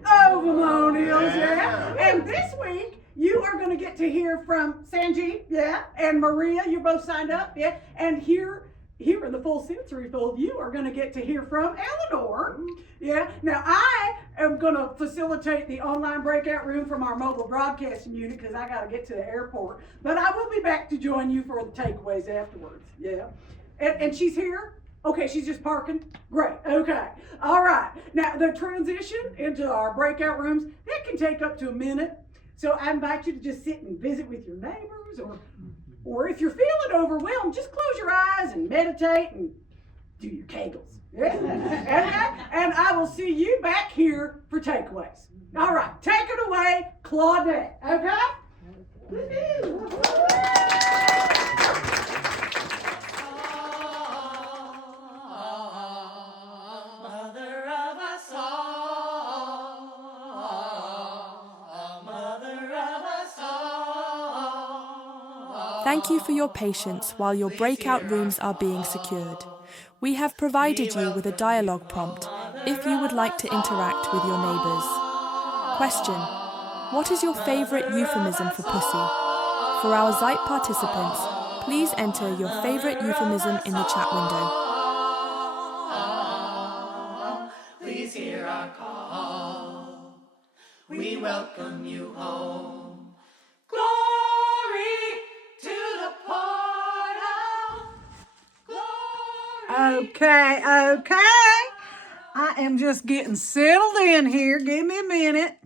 ovamonials, yeah. And this week, you are going to get to hear from Sanjeev, yeah, and Maria. You're both signed up, yeah. And here in the full sensory fold, you are going to get to hear from Eleanor, yeah. Now, I am going to facilitate the online breakout room from our mobile broadcasting unit because I got to get to the airport. But I will be back to join you for the takeaways afterwards, yeah. And she's here. Okay, she's just parking. Great. Okay. All right. Now, the transition into our breakout rooms, that can take up to a minute. So I invite you to just sit and visit with your neighbors, or if you're feeling overwhelmed, just close your eyes and meditate and do your kegels. Yeah? And I will see you back here for takeaways. All right, take it away, Claudette, okay? Mother of us all, mother of us all. Thank you for your patience while your breakout rooms are being secured. We have provided you with a dialogue prompt if you would like to interact with your neighbours. Question: what is your favourite euphemism for pussy? For our Zeit participants, please enter your favourite euphemism in the chat window. Please hear our call. We welcome you home. Glory to the portal. Glory. Okay. I am just getting settled in here. Give me a minute.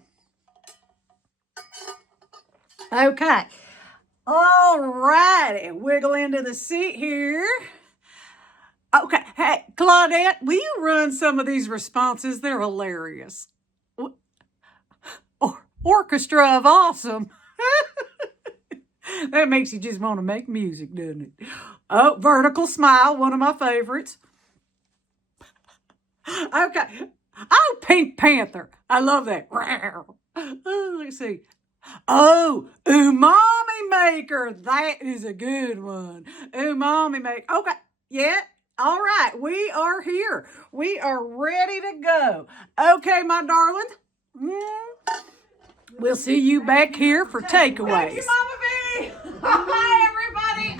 Okay. All righty. Wiggle into the seat here. Okay. Hey, Claudette, will you run some of these responses? They're hilarious. Orchestra of awesome. That makes you just want to make music, doesn't it? Oh, vertical smile, one of my favorites. Okay. Oh, Pink Panther. I love that. Oh, let's see. Oh, umami maker. That is a good one. Umami maker. Okay. Yeah. All right. We are here. We are ready to go. Okay, my darling. We'll see you back here for takeaways. Thank you, Mama B. Hi, everybody.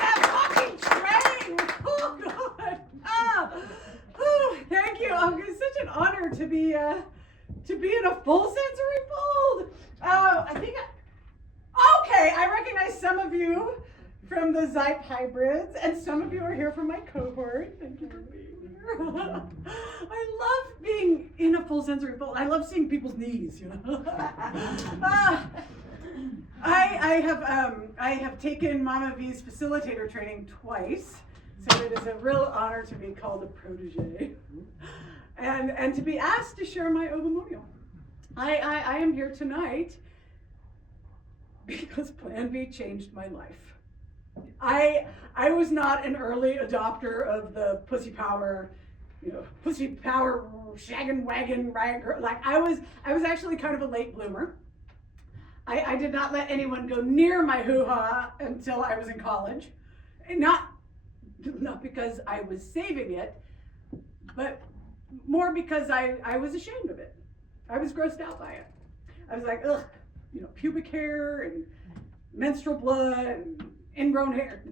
That fucking train. Oh, God. Thank you. It's such an honor to be in a full sensory fold. Okay, I recognize some of you from the Zeit hybrids, and some of you are here from my cohort. Thank you for being here. I love being in a full sensory fold. I love seeing people's knees, you know. I have taken Mama V's facilitator training twice, so it is a real honor to be called a protege, and to be asked to share my obimonial. I am here tonight because Plan B changed my life. I was not an early adopter of the pussy power shaggin' wagon riot girl. Like I was actually kind of a late bloomer. I did not let anyone go near my hoo-ha until I was in college. And not because I was saving it, but more because I was ashamed of it. I was grossed out by it. I was like, ugh, pubic hair and menstrual blood and ingrown hair,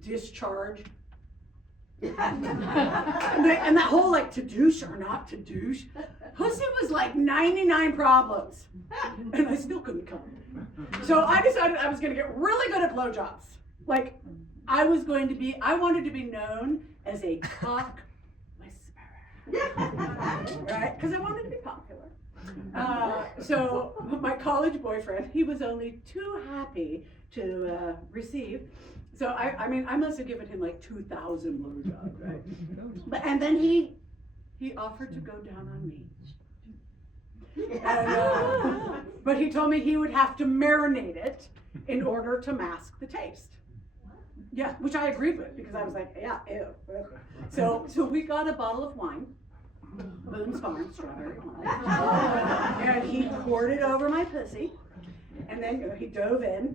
discharge. And that whole to douche or not to douche. Pussy was like 99 problems. And I still couldn't come. So I decided I was going to get really good at blowjobs. I wanted to be known as a cock whisperer. Right? Because I wanted to be popular. So my college boyfriend, he was only too happy to receive. So I must have given him 2,000 blowjobs, right? And then he offered to go down on me. But he told me he would have to marinate it in order to mask the taste. Yeah, which I agreed with because I was like, yeah, ew. So we got a bottle of wine, Boone's Farm strawberry wine, and he poured it over my pussy, and then he dove in,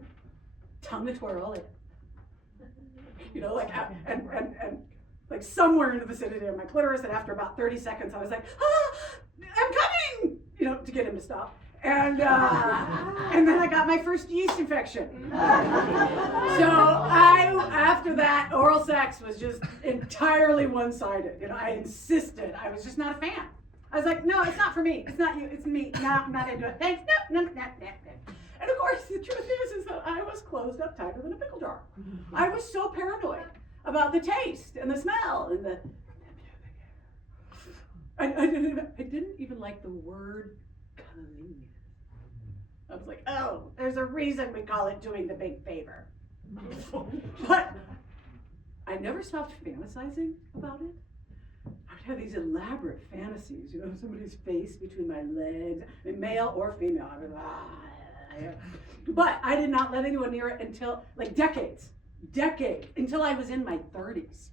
tongue a twirl, and somewhere in the vicinity of my clitoris, and after about 30 seconds, I was like, I'm coming, to get him to stop. And then I got my first yeast infection. So after that, oral sex was just entirely one-sided. I insisted. I was just not a fan. I was like, no, it's not for me. It's not you. It's me. No, I'm not into it. Thanks. No. And of course, the truth is that I was closed up tighter than a pickle jar. I was so paranoid about the taste and the smell and the I didn't even like the word clean. I was like, oh, there's a reason we call it doing the big favor. But I never stopped fantasizing about it. I would have these elaborate fantasies, you know, somebody's face between my legs, male or female. I was yeah. But I did not let anyone near it until, like, decades, until I was in my 30s.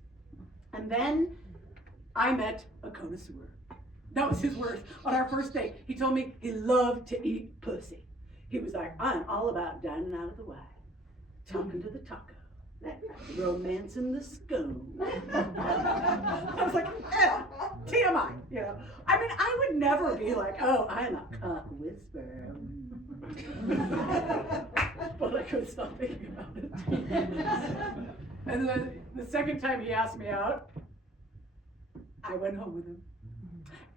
And then I met a connoisseur. That was his words on our first date. He told me he loved to eat pussy. He was like, I'm all about dining out of the way, talking to the taco, romancing the scone. I was like, yeah, TMI, you know. I mean, I would never be like, oh, I'm a cock whisperer. But I couldn't stop thinking about it. And then the second time he asked me out, I went home with him.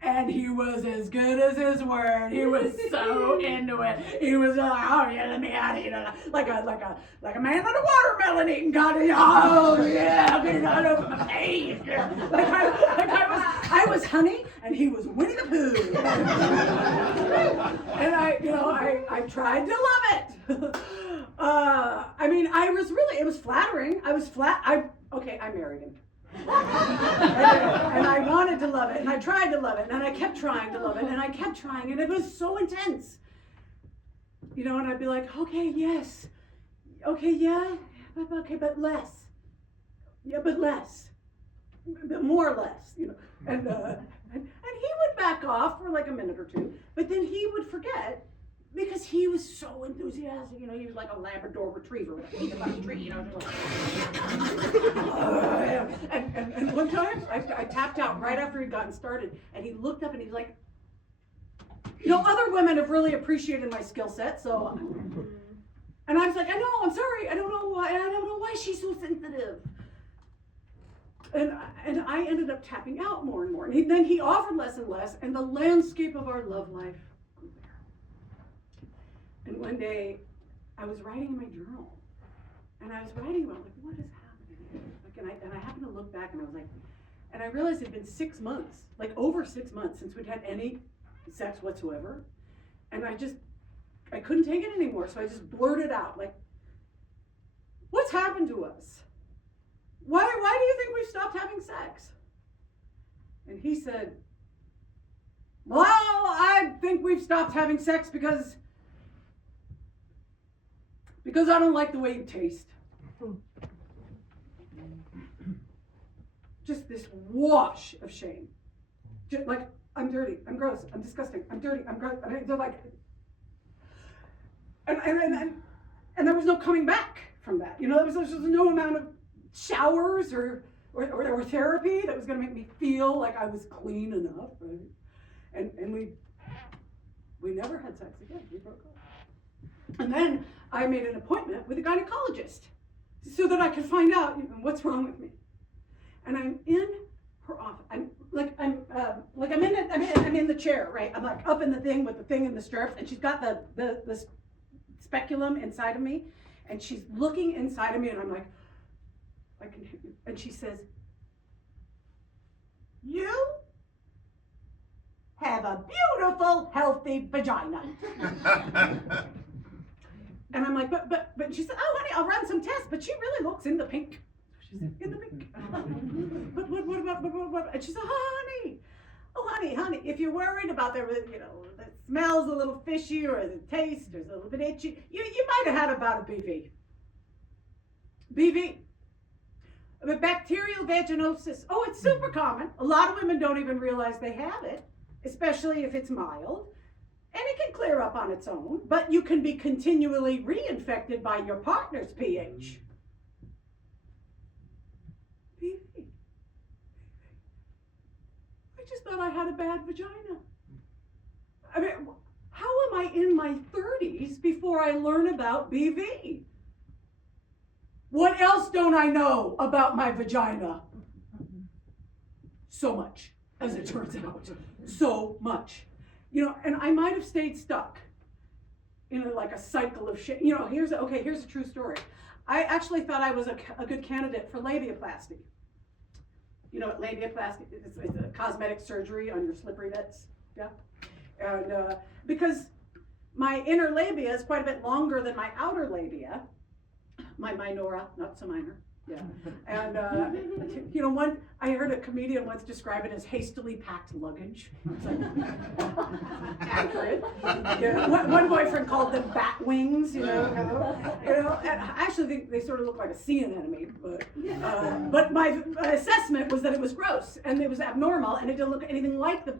And he was as good as his word. He was so into it. He was like, oh yeah, let me out of here. Like a man on a watermelon eating cotton. Oh yeah, get it out of my face. Like I was Honey and he was Winnie the Pooh. And I tried to love it. I mean, it was flattering. I married him. And I wanted to love it, and I tried to love it, and I kept trying to love it, and I kept trying, and it was so intense. You know, and I'd be like, okay, yes. Okay, yeah. Okay, but less. Yeah, but less. But more or less, you know. And he would back off for like a minute or two, but then he would forget. Because he was so enthusiastic, you know, he was like a Labrador retriever with a feet about a tree, you know. And one time, I tapped out right after he'd gotten started, and he looked up and he's like, you know, other women have really appreciated my skill set, so. And I was like, I know, I'm sorry, I don't know why she's so sensitive. And I ended up tapping out more and more. And then he offered less and less, and the landscape of our love life. And one day, I was writing in my journal, and I was writing about, like, what is happening? Like, and I happened to look back, and I was like, and I realized it had been 6 months, like over 6 months since we'd had any sex whatsoever, and I couldn't take it anymore, so I just blurted out, like, what's happened to us? Why do you think we've stopped having sex? And he said, well, I think we've stopped having sex because I don't like the way you taste. Just this wash of shame. Just like, I'm dirty, I'm gross, I'm disgusting, I'm dirty, I'm gross. They're like, and there was no coming back from that. You know, there was no amount of showers or therapy that was going to make me feel like I was clean enough. Right? And we never had sex again. We broke up. And then I made an appointment with a gynecologist so that I could find out, you know, what's wrong with me. And I'm in her office. I'm in the chair, right? I'm like up in the thing with the thing in the stirrups, and she's got the speculum inside of me, and she's looking inside of me, and I'm like, I can hear you. And she says, you have a beautiful, healthy vagina. And I'm like, but she said, oh, honey, I'll run some tests, but she really looks in the pink. She said, in the pink. But what about, and she said, oh, honey, if you're worried about the smell's a little fishy or the taste is a little bit itchy, you might have had about a BV. BV. But bacterial vaginosis, oh, it's super common. A lot of women don't even realize they have it, especially if it's mild. And it can clear up on its own, but you can be continually reinfected by your partner's pH. BV. I just thought I had a bad vagina. I mean, how am I in my 30s before I learn about BV? What else don't I know about my vagina? So much, as it turns out. So much. You know, and I might have stayed stuck in a cycle of shit. You know, here's a true story. I actually thought I was a good candidate for labiaplasty. You know what labiaplasty is? It's a cosmetic surgery on your slippery bits. Yeah. And because my inner labia is quite a bit longer than my outer labia, my minora, not so minor. Yeah. And, you know, I heard a comedian once describe it as hastily packed luggage. It's like, accurate. Yeah. One boyfriend called them bat wings, you know. And I actually think they sort of look like a sea anemone, but my assessment was that it was gross and it was abnormal and it didn't look anything like the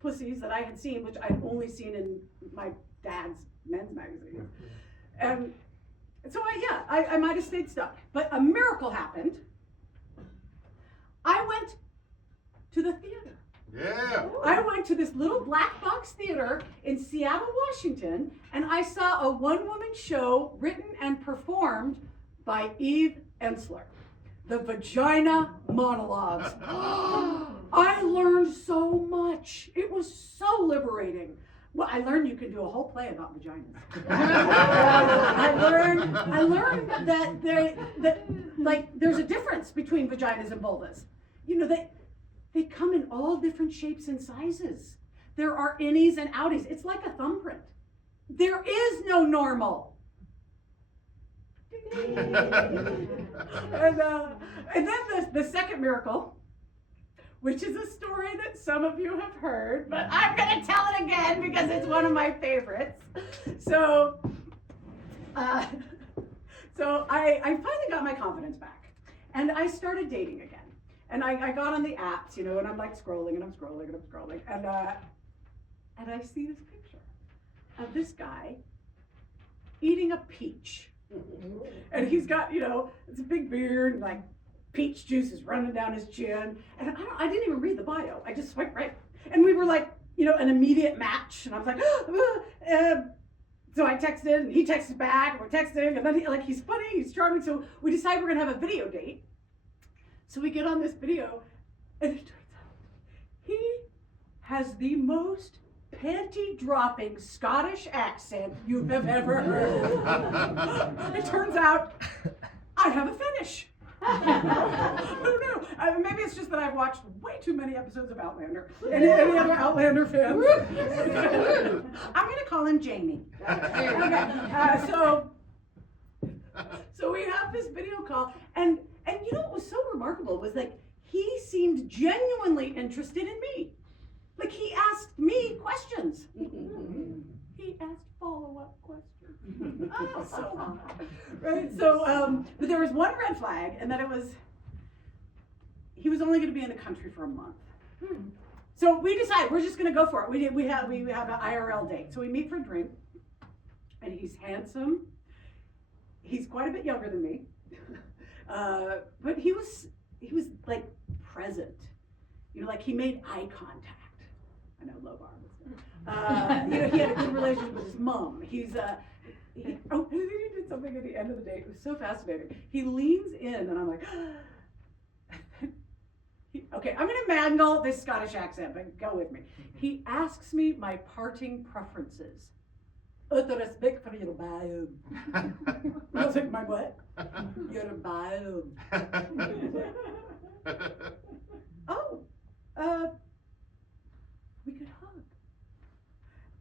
pussies that I had seen, which I'd only seen in my dad's men's magazine. And so I might have stayed stuck, but a miracle happened. I went to the theater. Yeah. I went to this little black box theater in Seattle, Washington, and I saw a one-woman show written and performed by Eve Ensler, The Vagina Monologues. I learned so much. It was so liberating. Well, I learned you can do a whole play about vaginas. I learned that there's a difference between vaginas and vulvas. You know, they come in all different shapes and sizes. There are innies and outies. It's like a thumbprint. There is no normal. And then the second miracle, which is a story that some of you have heard, but I'm going to tell it again because it's one of my favorites. So I finally got my confidence back, and I started dating again. And I got on the apps, you know, and I'm like scrolling, and I'm scrolling, and I'm scrolling, and I see this picture of this guy eating a peach. And he's got, you know, it's a big beard, and like peach juice is running down his chin. And I didn't even read the bio. I just swiped right. And we were like, you know, an immediate match. And I was like, so I texted, and he texted back, and we're texting. And then he's funny, he's charming. So we decided we're going to have a video date. So we get on this video, and it turns out he has the most panty-dropping Scottish accent you have ever heard. It turns out I have a fetish. Who knew? Maybe it's just that I've watched way too many episodes of Outlander. Any other Outlander fans? I'm going to call him Jamie. Okay. So we have this video call, and you know what was so remarkable was like he seemed genuinely interested in me. Like he asked me questions. He asked follow-up questions. Oh, so hot. Right? So, but there was one red flag, and that he was only going to be in the country for a month. So we decided we're just going to go for it. We have an IRL date. So we meet for a drink, and he's handsome. He's quite a bit younger than me, but he was like present. You know, like he made eye contact. I know, low bar. You know, he had a good relationship with his mom. He did something at the end of the day. It was so fascinating. He leans in, and I'm like, okay, I'm going to mangle this Scottish accent, but go with me. He asks me my parting preferences. Out of respect for your biome. I was like, my what? Your biome. Oh, we could hug.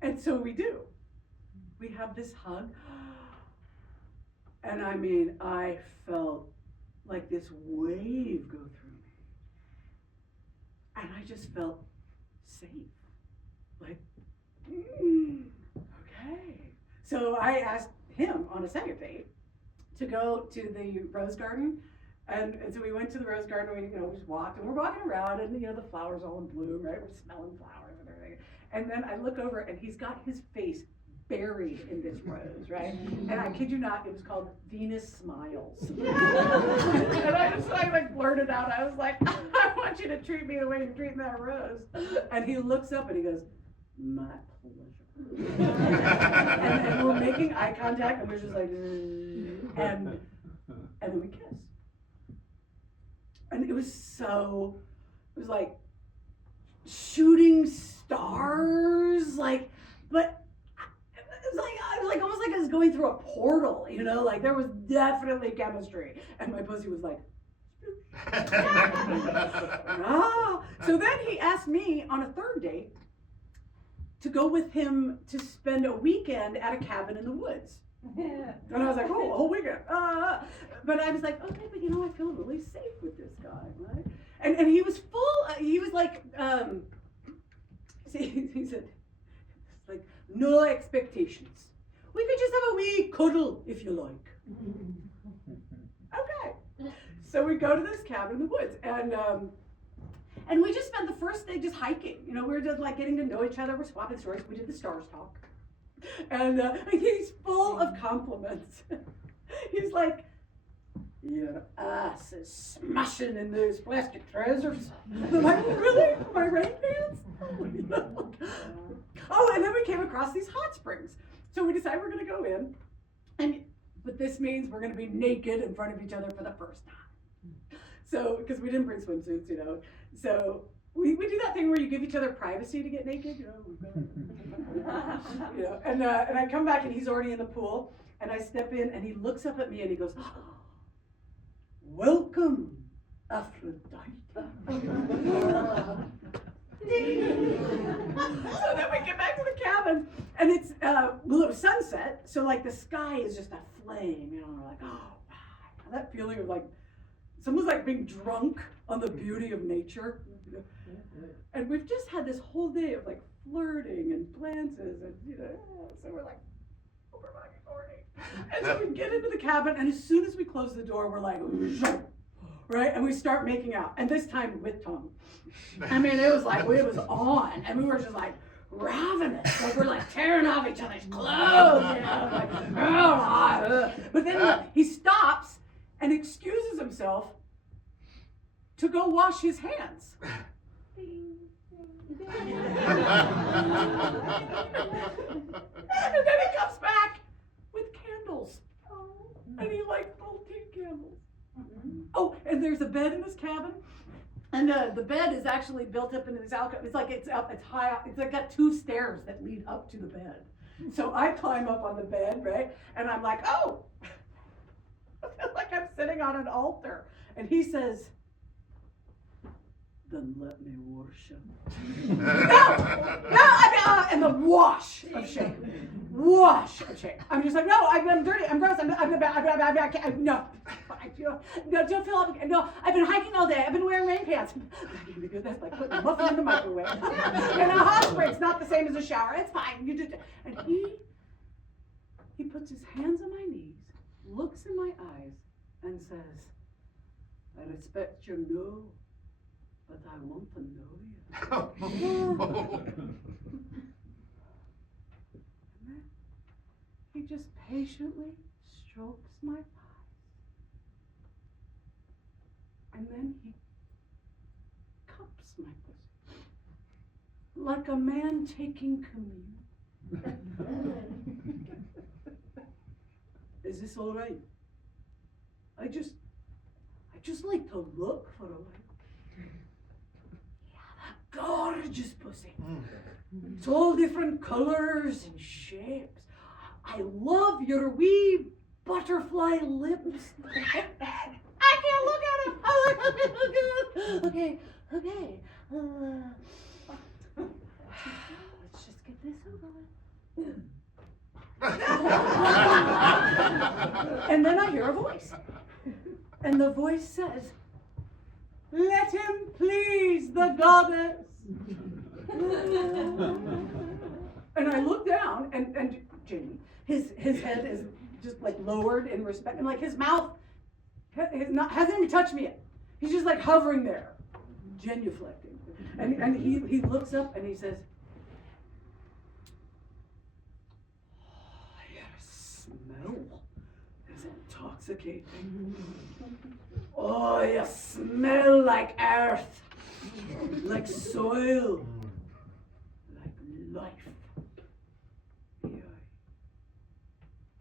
And so we do. We have this hug. And I mean, I felt like this wave go through me. And I just felt safe. Like, okay. So I asked him on a second date to go to the rose garden. And so we went to the rose garden, and we just walked, and we're walking around, and the flowers all in bloom, right? We're smelling flowers and everything. And then I look over, and he's got his face buried in this rose, right? And I kid you not, it was called Venus Smiles. And I just like blurted out, I was like, I want you to treat me the way you're treating that rose. And he looks up and he goes, my pleasure. and we're making eye contact, and we're just like, and then we kiss. And it was like shooting stars, but it was like almost like I was going through a portal, like there was definitely chemistry. And my pussy was like, So then he asked me on a third date to go with him to spend a weekend at a cabin in the woods. And I was like, oh, a whole weekend. But I was like, okay, but you know, I feel really safe with this guy, right? And he was full, he was like, he said, like, no expectations. We could just have a wee cuddle if you like. Okay. So we go to this cabin in the woods, and we just spent the first day just hiking. You know, we were just like getting to know each other. We're swapping stories. We did the stars talk. And he's full of compliments. He's like, your ass is smashing in those plastic trousers. I'm like, really? My rain pants? Oh, and then we came across these hot springs. So we decided we're going to go in. But this means we're going to be naked in front of each other for the first time. So, because we didn't bring swimsuits, you know. So we do that thing where you give each other privacy to get naked, you know. You know, and I come back and he's already in the pool, and I step in and he looks up at me and he goes, welcome, Aphrodite. So then we get back to the cabin, and it's well, it was sunset, so like the sky is just a flame, you know. We're like, oh wow, that feeling of like someone's like being drunk on the beauty of nature. You know? And we've just had this whole day of like flirting and glances, and you know, so we're like, oh, we're fucking horny. And so we get into the cabin, and as soon as we close the door, we're like, right, and we start making out, and this time with tongue. I mean, it was like, it was on, and we were just like ravenous, like we're like tearing off each other's clothes, you know, like, but then he stops and excuses himself to go wash his hands. And then he comes back with candles, and he likes bolting candles. Oh, and there's a bed in this cabin, and the bed is actually built up into this alcove. It's like it's high up. It's like got two stairs that lead up to the bed. So I climb up on the bed, right, and I'm like, oh, I feel like I'm sitting on an altar, and he says, then let me worship. And the wash of shame. I'm just like, no, I'm dirty, I'm gross, no, don't feel obligated. No, I've been hiking all day, I've been wearing rain pants. That's like putting a muffin in the microwave. And a hot spring's not the same as a shower, it's fine. You just, and he puts his hands on my knees, looks in my eyes, and says, I respect your no, but I want to know you. He just patiently strokes my thighs. And then he cups my pussy. Like a man taking communion. Is this all right? I just like to look for a while. Gorgeous pussy. It's all different colors and shapes. I love your wee butterfly lips. I can't look at him. Okay. Let's just get this over with. And then I hear a voice. And the voice says, let him please the goddess. And I look down, and Jamie, his head is just like lowered in respect, and like his mouth hasn't even touched me yet. He's just like hovering there, genuflecting. And he looks up and he says, oh, your smell is intoxicating. Oh, you smell like earth, like soil, like life. Yeah.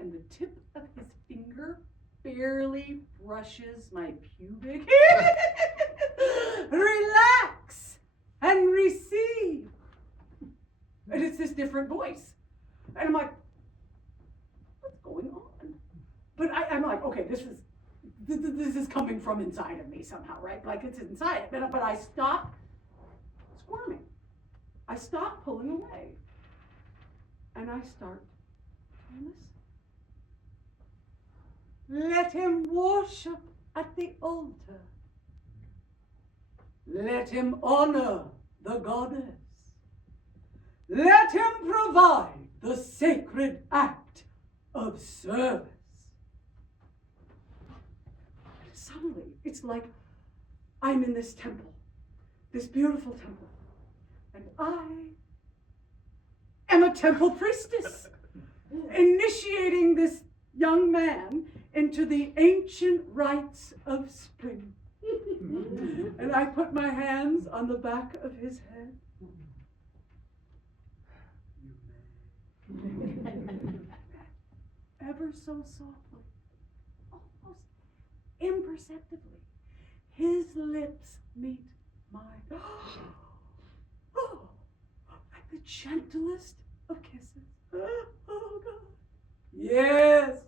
And the tip of his finger barely brushes my pubic hair. Relax and receive. And it's this different voice. And I'm like, what's going on? But I'm like, okay, this is this is coming from inside of me somehow, right? Like it's inside. But I stop squirming. I stop pulling away. And I start to listen. Let him worship at the altar. Let him honor the goddess. Let him provide the sacred act of service. Suddenly, it's like I'm in this temple, this beautiful temple, and I am a temple priestess, initiating this young man into the ancient rites of spring. And I put my hands on the back of his head. Ever so softly, almost imperceptibly, his lips meet mine. Oh, like the gentlest of kisses. Oh, God. Yes.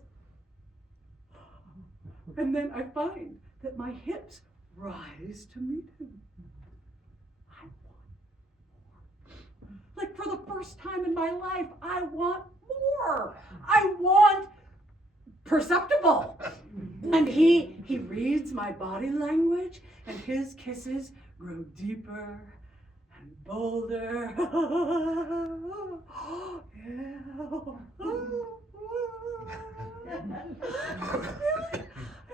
And then I find that my hips rise to meet him. I want more. Like for the first time in my life, I want more. I want perceptible. And he reads my body language, and his kisses grow deeper and bolder. I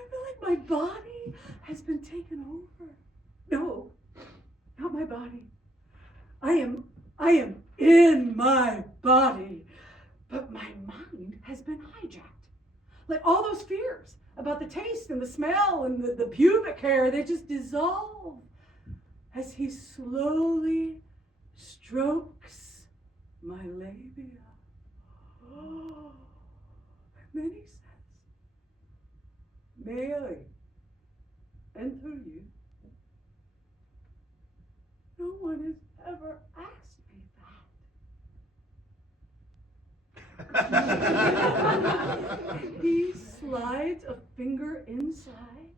feel like my body has been taken over. No, not my body. I am in my body, but my mind has been hijacked. Like all those fears about the taste and the smell and the pubic hair, they just dissolve as he slowly strokes my labia. Oh, and then he says, "May I enter you?" No one has ever asked me that. He slides a finger inside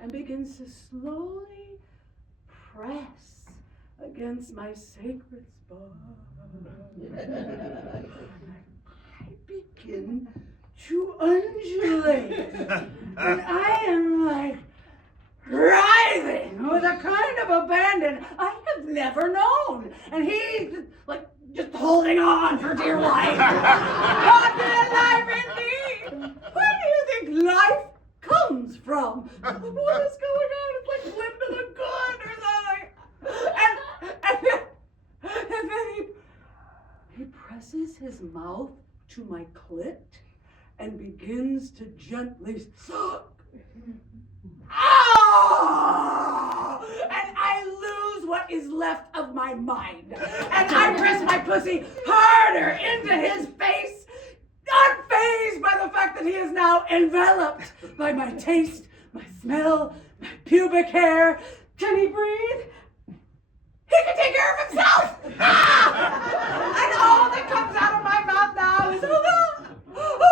and begins to slowly press against my sacred spot. I begin to undulate, and I am like writhing with a kind of abandon I have never known. And he, like, just holding on for dear life. God be alive indeed. Where do you think life comes from? What is going on? It's like Linda the Good or something. And then he presses his mouth to my clit and begins to gently suck. Oh! And I lose what is left of my mind. And I press my pussy harder into his face, unfazed by the fact that he is now enveloped by my taste, my smell, my pubic hair. Can he breathe? He can take care of himself! Ah! And all that comes out of my mouth now is, oh God! Oh God!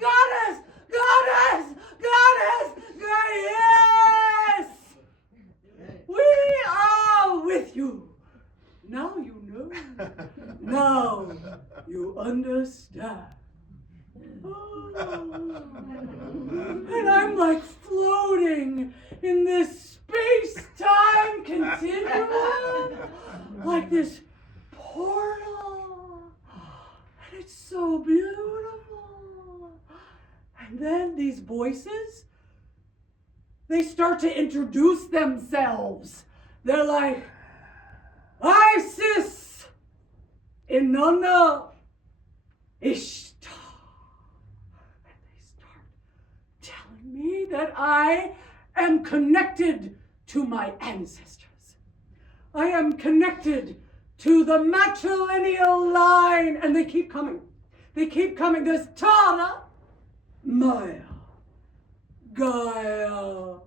Goddess! Goddess! Goddess! Goddess! Yes! We are with you. Now you know. Now you understand. Oh. And I'm like floating in this space-time continuum, like this portal. And it's so beautiful. And then these voices, they start to introduce themselves. They're like, Isis, Inanna, Ishtar. And they start telling me that I am connected to my ancestors. I am connected to the matrilineal line. And they keep coming. They keep coming. There's Tara, Maya, Gaia,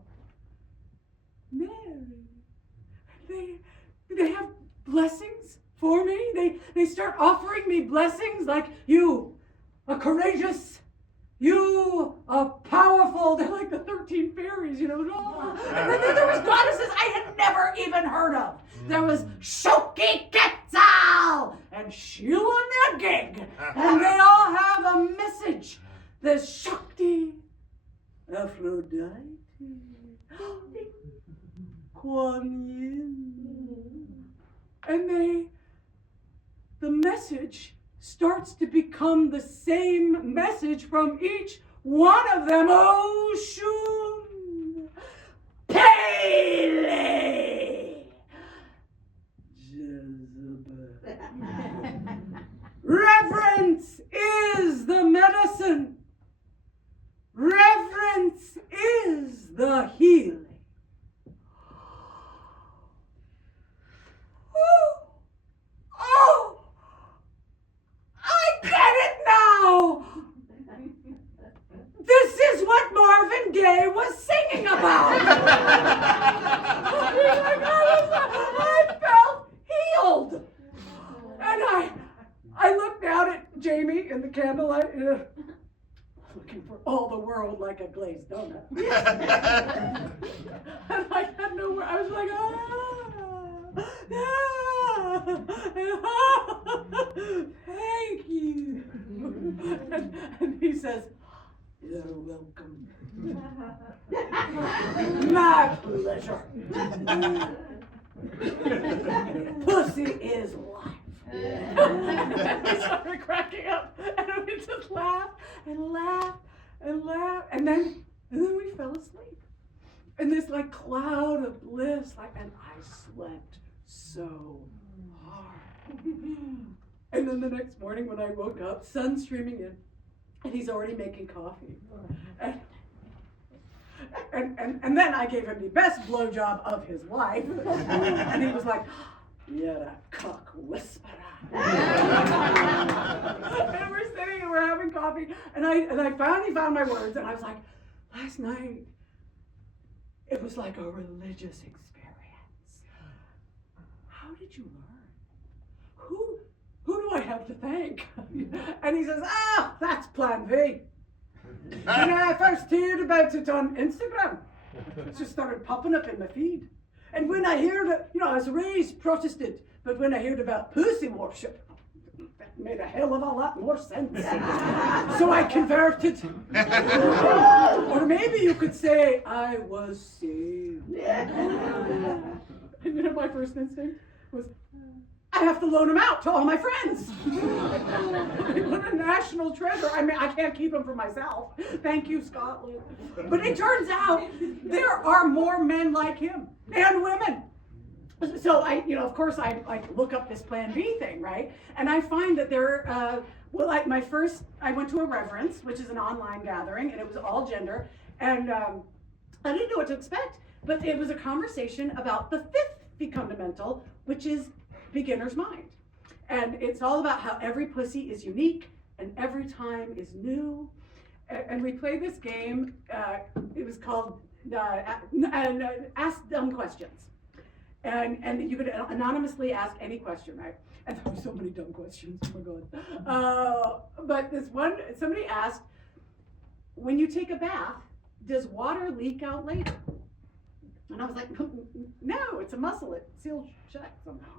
Mary. They have blessings for me. They start offering me blessings like you, a courageous You are powerful. They're like the 13 fairies, you know. And then there was goddesses I had never even heard of. There was Shoki Quetzal and Sheila Negig. And they all have a message. There's Shakti, Aphrodite, Kuan Yin. And the message starts to become the same message from each one of them. Oshun, Pele, Jezebel. Reverence is the medicine. Reverence is the healing. Oh! I get it now! This is what Marvin Gaye was singing about! I felt healed! And I looked down at Jamie in the candlelight, looking for all the world like a glazed donut. And I had nowhere, I was like, thank you. And he says, you're welcome. My pleasure. Pussy is life. We started cracking up, and we just laughed and laughed and laughed, and then we fell asleep in this like cloud of bliss, and I slept so hard. And then the next morning when I woke up, sun streaming in, and he's already making coffee. And then I gave him the best blowjob of his life. And he was like, you're a cock whisperer. And we're sitting and we're having coffee. And I finally found my words, and I was like, last night, it was like a religious experience. How did you learn? Who do I have to thank? And he says, that's Plan V. When I first heard about it on Instagram, it just started popping up in my feed. And when I heard it, I was raised Protestant, but when I heard about pussy worship, that made a hell of a lot more sense. So I converted. Or maybe you could say I was saved. And my first instinct was, I have to loan them out to all my friends. What a national treasure. I mean, I can't keep them for myself. Thank you, Scotland. But it turns out there are more men like him and women. So of course I look up this Plan B thing, right? And I find that there, I went to a Reverence, which is an online gathering, and it was all gender. And I didn't know what to expect, but it was a conversation about the fifth fundamental, which is beginner's mind. And it's all about how every pussy is unique and every time is new. And we played this game, it was called Ask Dumb Questions. And you could anonymously ask any question, right? And there were so many dumb questions, oh my God. But this one, somebody asked, when you take a bath, does water leak out later? And I was like, no, it's a muscle, it seals shut somehow.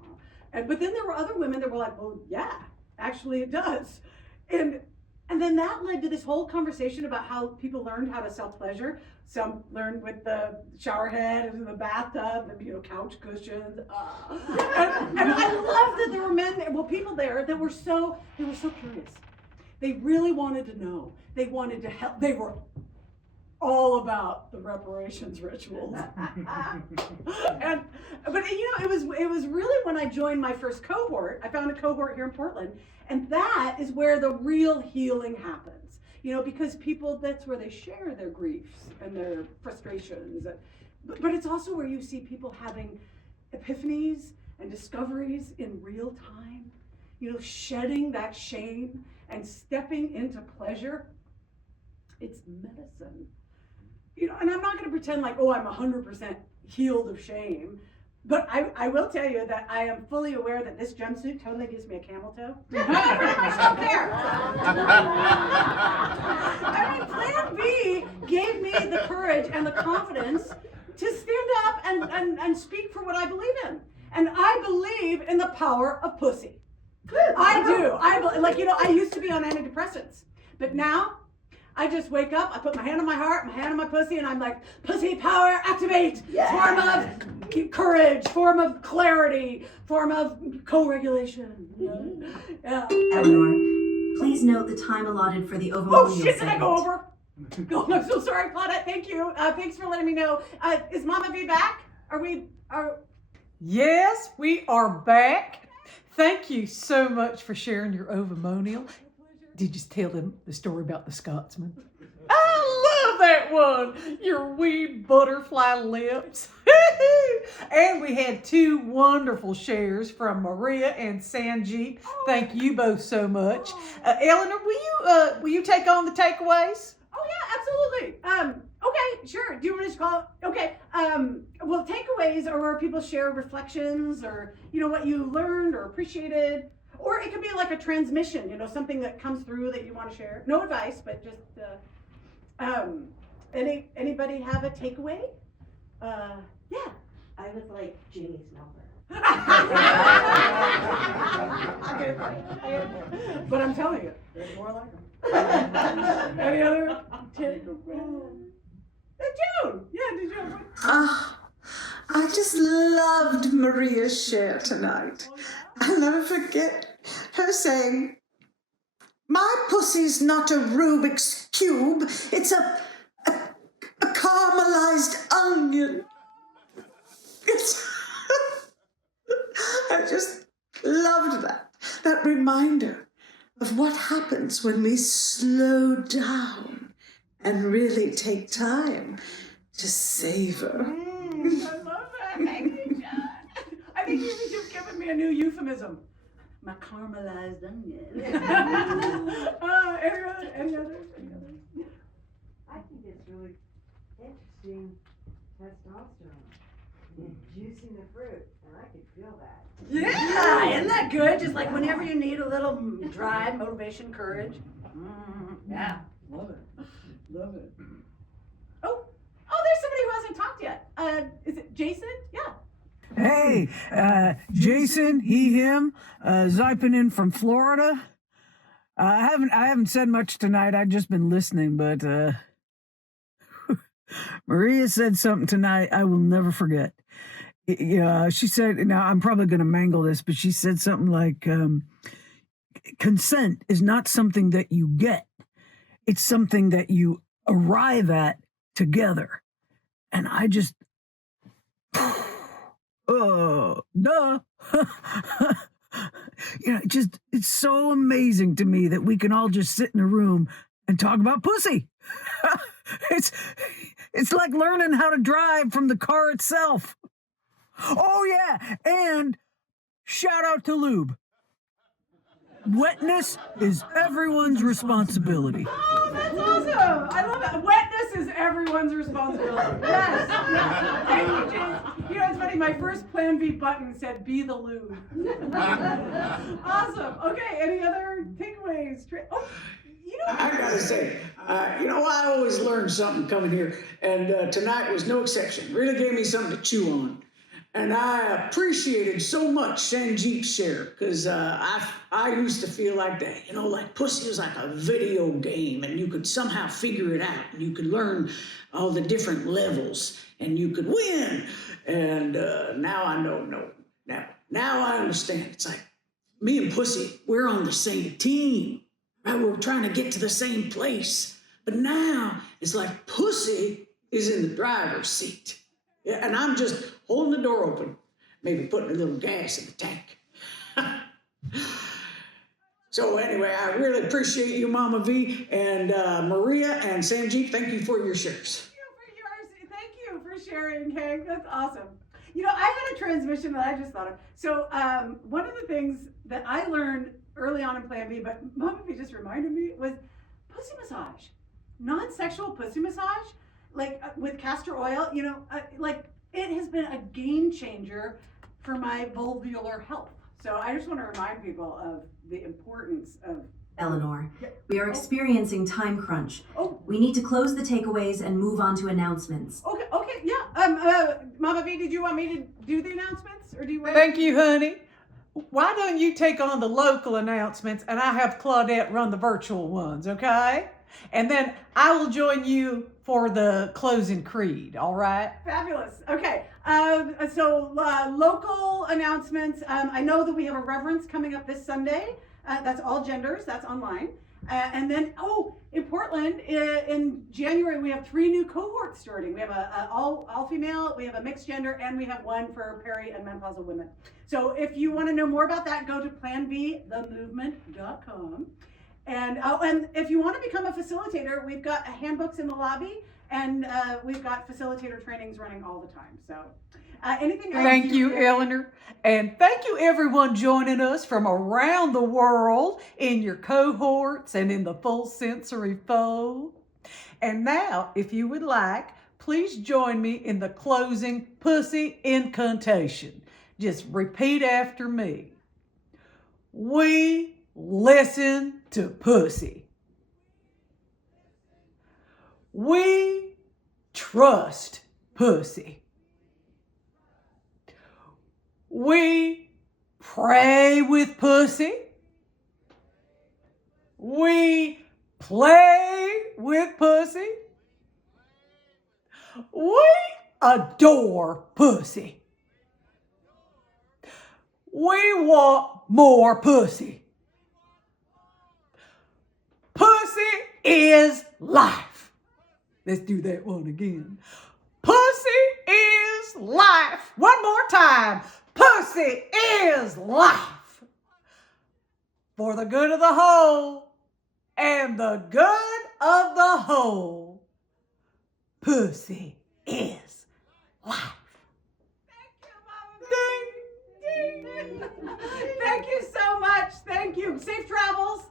But then there were other women that were like, well, yeah, actually it does. And then that led to this whole conversation about how people learned how to self-pleasure. Some learned with the shower head and the bathtub and couch cushions. And I love that there were people there that were so curious. They really wanted to know. They wanted to help. They were all about the reparations rituals. But it was really when I joined my first cohort. I found a cohort here in Portland, and that is where the real healing happens. Because people, that's where they share their griefs and their frustrations. But it's also where you see people having epiphanies and discoveries in real time. Shedding that shame and stepping into pleasure. It's medicine. And I'm not going to pretend like, I'm 100% healed of shame. But I will tell you that I am fully aware that this jumpsuit totally gives me a camel toe. I don't care. I mean, Plan B gave me the courage and the confidence to stand up and speak for what I believe in. And I believe in the power of pussy. I do. I used to be on antidepressants, but now I just wake up, I put my hand on my heart, my hand on my pussy, and I'm like, pussy power, activate! Yes. Form of courage, form of clarity, form of co-regulation. Yeah. Eleanor, please note the time allotted for the overmillennial Oh shit, did I segment. go over? Oh, I'm so sorry, Claudette, thank you. Thanks for letting me know. Is Mama V back? Yes, we are back. Thank you so much for sharing your overmonial. Did you tell them the story about the Scotsman? I love that one. Your wee butterfly lips. And we had 2 wonderful shares from Maria and Sanjeev. Thank you both so much. Eleanor, will you take on the takeaways? Oh yeah, absolutely. Okay, sure. Do you want me to call? Okay. Well, takeaways are where people share reflections or what you learned or appreciated. Or it could be like a transmission, something that comes through that you want to share. No advice, but just, anybody have a takeaway? Yeah. I would like Jimmy's number. But I'm telling you, there's more like them. Any other takeaways? June! Yeah, did you have one? I just loved Maria's share tonight. I'll never forget her saying, "My pussy's not a Rubik's Cube, it's a caramelized onion." I just loved that reminder of what happens when we slow down and really take time to savor. I love that. Thank you, John. I think you've given me a new euphemism. My caramelized onion. Any other? I think it's really interesting testosterone. Juicing the fruit, and I could feel that. Yeah, isn't that good? Just like whenever you need a little drive, motivation, courage. Yeah. Love it. Love it. Oh, there's somebody who hasn't talked yet. Is it Jason? Yeah. Hey, Jason, he, him, Zyping in from Florida. I haven't said much tonight. I've just been listening, but Maria said something tonight I will never forget. She said, now I'm probably going to mangle this, but she said something like, consent is not something that you get. It's something that you arrive at together. And I just, oh, duh. It's so amazing to me that we can all just sit in a room and talk about pussy. It's like learning how to drive from the car itself. Oh, yeah, and shout out to lube. Wetness is everyone's responsibility. Oh, that's awesome. I love that. Wetness is everyone's responsibility. Yes. Thank you, James. It's funny. My first Plan B button said, be the lube. Awesome. Okay, any other takeaways? I gotta say, I always learn something coming here, and tonight was no exception. Really gave me something to chew on. And I appreciated so much Sanjeev's share, because I used to feel like that, like pussy was like a video game, and you could somehow figure it out, and you could learn all the different levels, and you could win. And now I know, now I understand. It's like me and pussy, we're on the same team, right? We're trying to get to the same place. But now it's like pussy is in the driver's seat. Yeah, and I'm just holding the door open, maybe putting a little gas in the tank. So anyway, I really appreciate you, Mama V, and Maria and Sanjeev. Thank you for your shares. Thank you for sharing, Hank. That's awesome. I had a transmission that I just thought of. So one of the things that I learned early on in Plan B, but Mama V just reminded me, was pussy massage. Non-sexual pussy massage. Like with castor oil, it has been a game changer for my vulvular health. So I just want to remind people of the importance of Eleanor, we are experiencing time crunch. Oh. We need to close the takeaways and move on to announcements. Okay, yeah. Mama V, did you want me to do the announcements, or do you want? Thank you, honey. Why don't you take on the local announcements and I have Claudette run the virtual ones, okay? And then I will join you for the closing creed, all right? Fabulous. Okay. So local announcements. I know that we have a Reverence coming up this Sunday. That's all genders. That's online. And then, in Portland, in January, we have 3 new cohorts starting. We have a all female, we have a mixed gender, and we have one for peri and menopausal women. So if you want to know more about that, go to planbthemovement.com. And if you want to become a facilitator, we've got handbooks in the lobby, and we've got facilitator trainings running all the time. So anything else? Thank you, Eleanor. And thank you, everyone joining us from around the world in your cohorts and in the full sensory fold. And now, if you would like, please join me in the closing pussy incantation. Just repeat after me. We listen to pussy. We trust pussy. We pray with pussy. We play with pussy. We adore pussy. We want more pussy. Pussy is life. Let's do that one again. Pussy is life. One more time. Pussy is life. For the good of the whole and the good of the whole, pussy is life. Thank you so much. Thank you. Safe travels.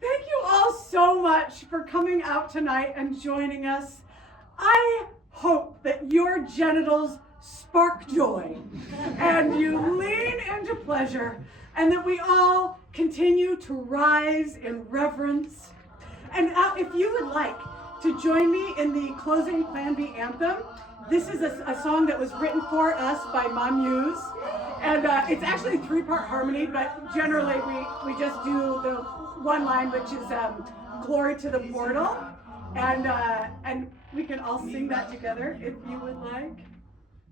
Thank you all so much for coming out tonight and joining us. I hope that your genitals spark joy and you lean into pleasure, and that we all continue to rise in reverence. And if you would like to join me in the closing Plan B anthem, this is a song that was written for us by Mom Muse. And it's actually 3-part harmony, but generally we just do the one line, which is Glory to the Portal. And we can all sing that together if you would like.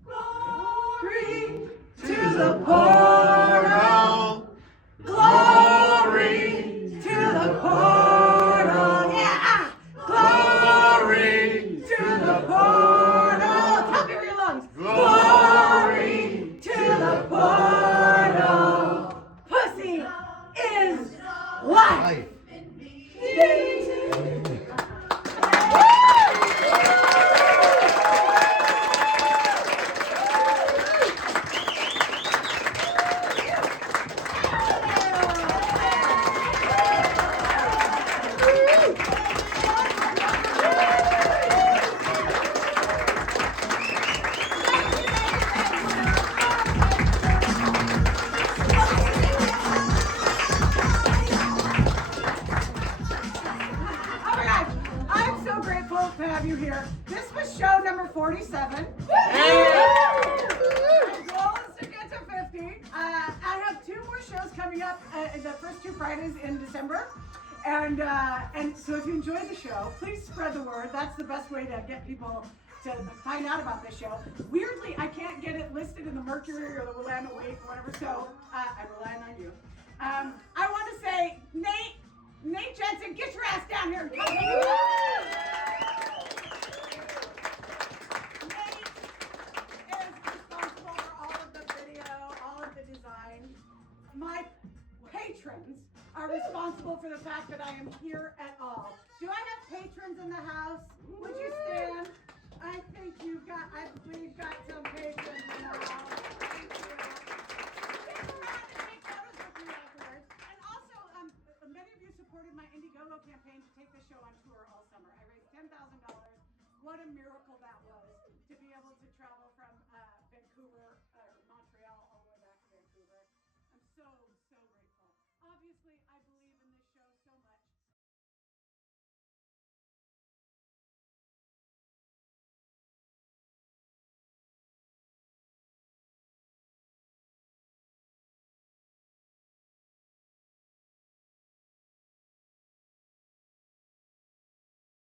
Glory to the portal. Glory to the portal. Yeah! Glory to the portal. Top of your lungs. Glory to the portal. Pussy is life. To have you here. This was show number 47. Our goal is to get to 50. I have 2 more shows coming up the first 2 Fridays in December. And so if you enjoy the show, please spread the word. That's the best way to get people to find out about this show. Weirdly, I can't get it listed in the Mercury or the Willamette Week or whatever, so I'm relying on you. I want to say, Nate Jensen, get your ass down here and come here. My patrons are responsible for the fact that I am here at all. Do I have patrons in the house? Would you stand? I think we've got some patrons in the house.